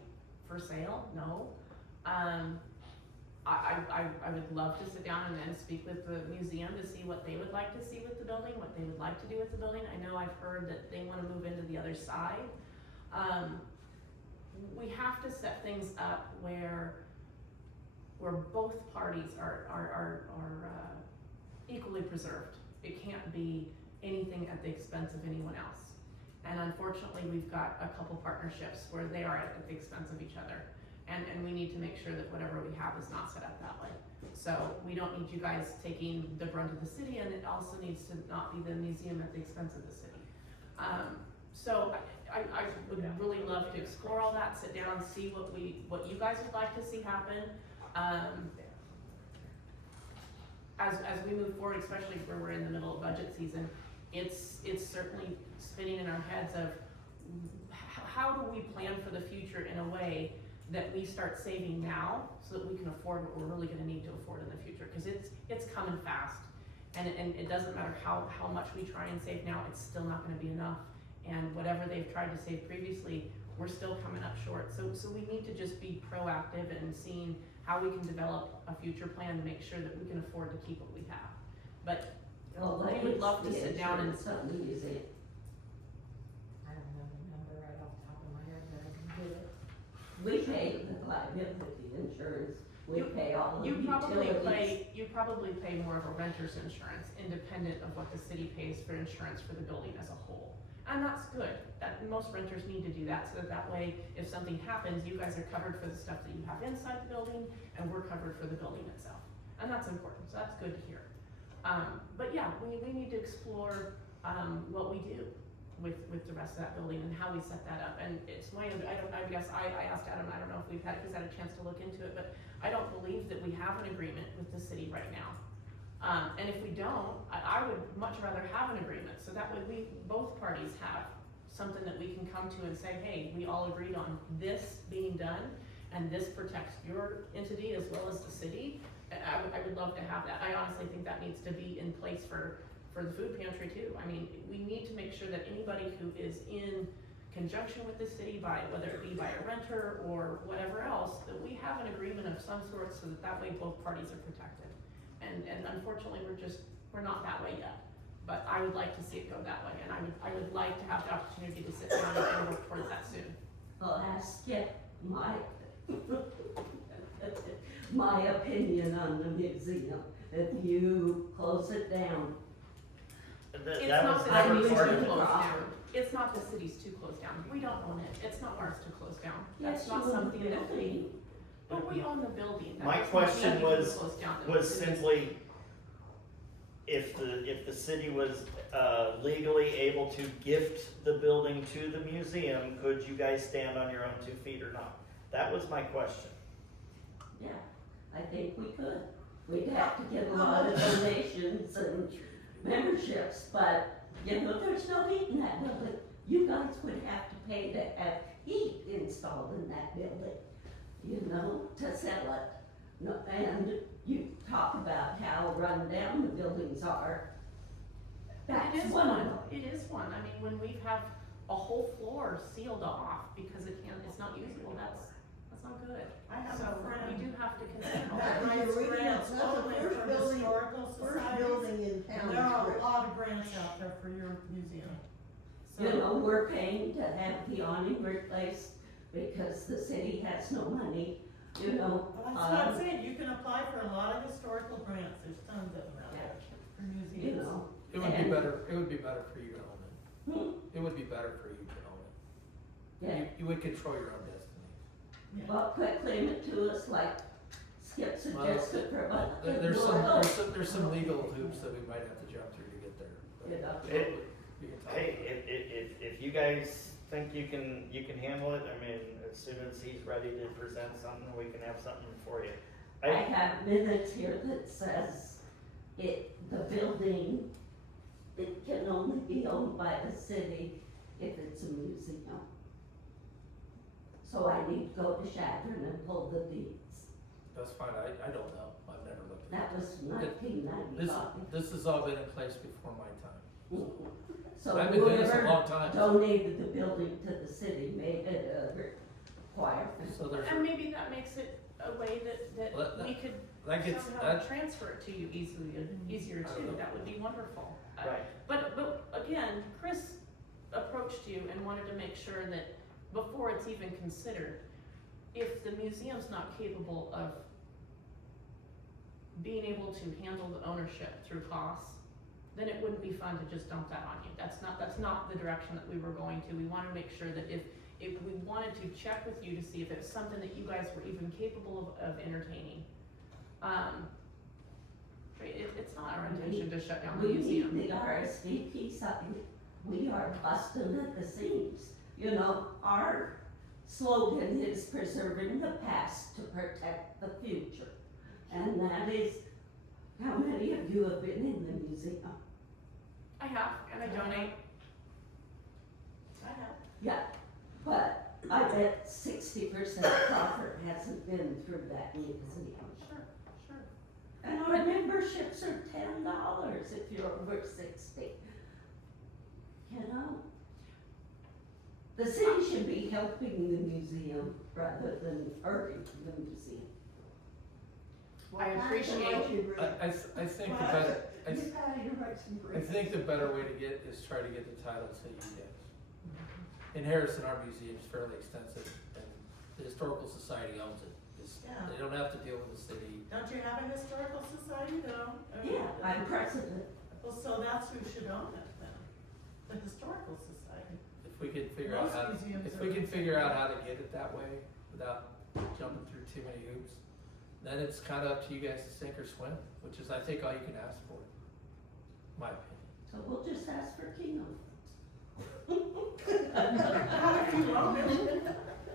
for sale, no. I would love to sit down and speak with the museum to see what they would like to see with the building, what they would like to do with the building. I know I've heard that they wanna move into the other side. We have to set things up where both parties are equally preserved. It can't be anything at the expense of anyone else. And unfortunately, we've got a couple partnerships where they are at the expense of each other. And we need to make sure that whatever we have is not set up that way. So we don't need you guys taking the brunt of the city, and it also needs to not be the museum at the expense of the city. So I would really love to explore all that, sit down, see what you guys would like to see happen. As we move forward, especially where we're in the middle of budget season, it's certainly spinning in our heads of how do we plan for the future in a way that we start saving now so that we can afford what we're really gonna need to afford in the future, because it's coming fast, and it doesn't matter how much we try and save now, it's still not gonna be enough, and whatever they've tried to save previously, we're still coming up short. So we need to just be proactive in seeing how we can develop a future plan to make sure that we can afford to keep what we have. But we would love to sit down and. Some museum. I don't know the number right off the top of my head, but I can get it. We pay the liability insurance, we pay all the You utilities. probably pay more of a renter's insurance, independent of what the city pays for insurance for the building as a whole. And that's good, most renters need to do that, so that way, if something happens, you guys are covered for the stuff that you have inside the building, and we're covered for the building itself. And that's important, so that's good to hear. But yeah, we need to explore, what we do with the rest of that building and how we set that up. And it's I asked Adam, I don't know if he's had a chance to look into it, but I don't believe that we have an agreement with the city right now. And if we don't, I would much rather have an agreement, so that way both parties have something that we can come to and say, hey, we all agreed on this being done, and this protects your entity as well as the city. I would love to have that. I honestly think that needs to be in place for for the food pantry too. I mean, we need to make sure that anybody who is in conjunction with the city by, whether it be by a renter or whatever else, that we have an agreement of some sort so that that way both parties are protected. And unfortunately, we're not that way yet. But I would like to see it go that way, and I would like to have the opportunity to sit down and work towards that soon. I'll ask you my, my opinion on the museum. If you close it down, It's That not was the never city's part to of close it. down. It's not the city's to close down. We don't own it. It's not ours to close down. That's yes, not you own the something that we, building. but we own the building. That My doesn't question mean we can was- close down the was city. simply, if the city was, legally able to gift the building to the museum, could you guys stand on your own 2 feet or not? That was my question. Yeah, I think we could. We'd have to get a lot of donations and memberships, but, you know, there's no heat in that building. You guys would have to pay to have heat installed in that building, you know, to sell it. No, and you talk about how run down the buildings are. That's It is one of one. them. It is one. I mean, when we have a whole floor sealed off because it's not usable, that's not good. I have So a friend we do have to consider all that that. writes That's grants the only first for building- historical First societies. building in town. And there are that's a lot of grants out there for your museum. You know, we're paying to have the awning replaced because the city has no money, you know. Well, that's what I'm saying, you can apply for a lot of historical grants, there's tons of them out there for You museums. know. It would be And- better, it would be better for you to own it. Hmm? It would be better for you to own it. Yeah, You would control your own destiny. Yeah. well, quit claiming it to us like Skip suggested for what. There's some legal hoops that we might have to jump through to get there. but You know. we can talk Hey, about it. if you guys think you can handle it, I mean, as soon as he's ready to present something, we can have something for you. I have minutes here that says the building, it can only be owned by the city if it's a museum. So I need to go to Chadron and pull the deeds. That's fine, I don't know, I've never looked at it. That was 1995. This has all been in place before my time. So I've been doing this a whoever long time. donated the building to the city made it a requirement. So there's, And maybe that makes it a way that Well, we could that gets, somehow that, transfer it to you easier I don't too. know. That would be wonderful. Right. But again, Chris approached you and wanted to make sure that before it's even considered, if the museum's not capable of being able to handle the ownership through costs, then it wouldn't be fun to just dump that on you. That's not the direction that we were going to. We wanna make sure that if we wanted to check with you to see if it's something that you guys were even capable of entertaining. It's not our intention to shut down the We museum. need the RSVP sign. We are busting at the seams. You know, our slogan is preserving the past to protect the future. And that is, how many of you have been in the museum? I have, and I donate. I have. Yeah, but I bet 60% of Crawford hasn't been through that museum. Sure. And our memberships are $10 if you're over 60. You know? The city should be helping the museum rather than hurting the museum. I appreciate- I think the better, I think the better way to get is try to get the title to you guys. In Harrison, our museum is fairly extensive, and the Historical Society owns it. Yeah. They don't have to deal with the city. Don't you have a historical society though? Yeah, I'm president. Well, so that's who should own it then, the historical society. If we can figure out Most how, museums if are- we can figure out how to get it that way without jumping through too many hoops, then it's kind of up to you guys to sink or swim, which is, I think, all you can ask for, my opinion. So we'll just ask for keynote.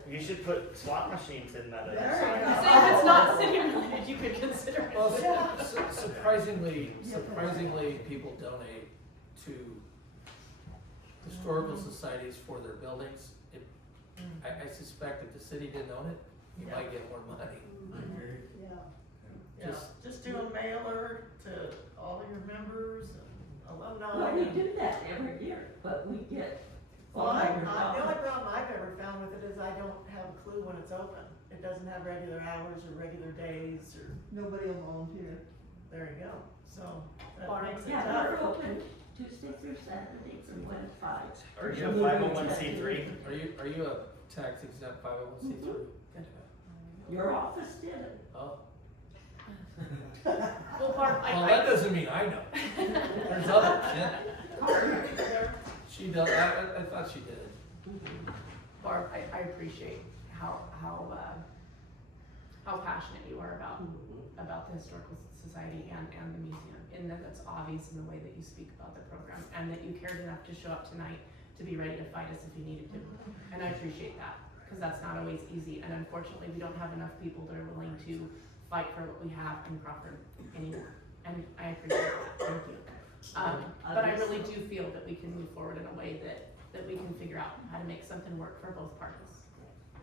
You should put slot machines in that. So if it's not city related, you could consider it. Well, surprisingly, people donate to historical societies for their buildings. I suspect if the city didn't own it, you might get more money. Yeah. Yeah, just do a mailer to all of your members and Although, no, Well, I we mean, do that every year, but we get well, the only $400. problem I've ever found with it is I don't have a clue when it's open. It doesn't have regular hours or regular days or, Nobody will volunteer. there you go, so that Or- makes it Yeah, tough. we're open Tuesday through Saturday from 1 to 5. Are you a 501c3? Are you a tax exempt 501c3? Your office did it. Oh, Well, Barb, well, that doesn't mean I know. There's others, yeah. She does, I thought she did it. Barb, I appreciate how passionate you are about the Historical Society and the museum, and that it's obvious in the way that you speak about the program, and that you cared enough to show up tonight to be ready to fight us if you needed to. And I appreciate that, because that's not always easy, and unfortunately, we don't have enough people that are willing to fight for what we have in Crawford anymore, and I appreciate that, thank you. But I really do feel that we can move forward in a way that we can figure out how to make something work for both parties.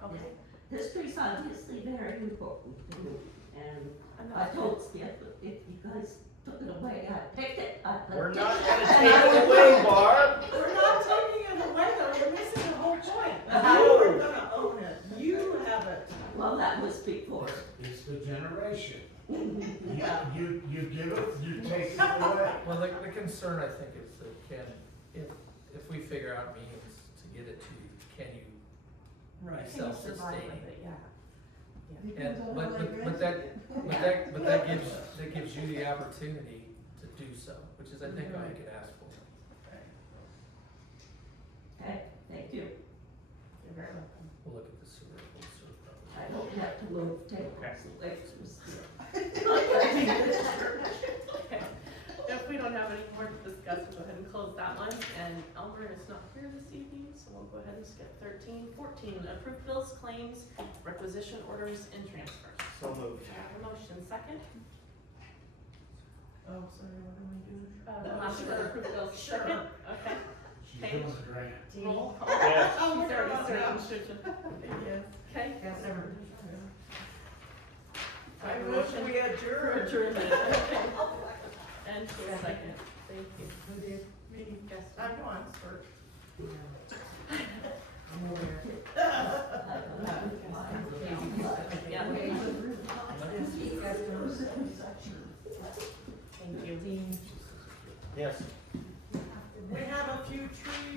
Okay? History's obviously very important to me, and I told Skip, if you guys took it away, I'd take it. We're not gonna take it away, Barb. We're not taking it away though, you're missing the whole point. No. You are gonna own it, you have it. Well, that was before. It's the generation. You give it, you take it away. Well, the concern, I think, is that if we figure out means to get it to you, can you Right. be Can you survive self-sustaining? with it? Yeah. Depends on But how they but dress. that gives you the opportunity to do so, which is, I think, all you can ask for. Okay, thank you. You're very welcome. We'll look at the sewer problem. I don't have to move tables away from Skip. Okay. If we don't have any more to discuss, we'll go ahead and close that one, and Elmer is not here this evening, so we'll go ahead and skip 13. 14, approved bills, claims, requisition orders, and transfers. So moved. I have a motion, second. Oh, sorry, what am I doing? The last one, approved bills, Sure. second, okay. She's doing the grant. Roll call. Yes. Oh, we're she's already not started. Yes. Okay. Yes, sir. I move we adjourn. Adjourn. Okay. And for a second, thank you. Who did? Me, guess. I know I'm first. I'm over here. Yeah. Thank you. Yes. We have a few trees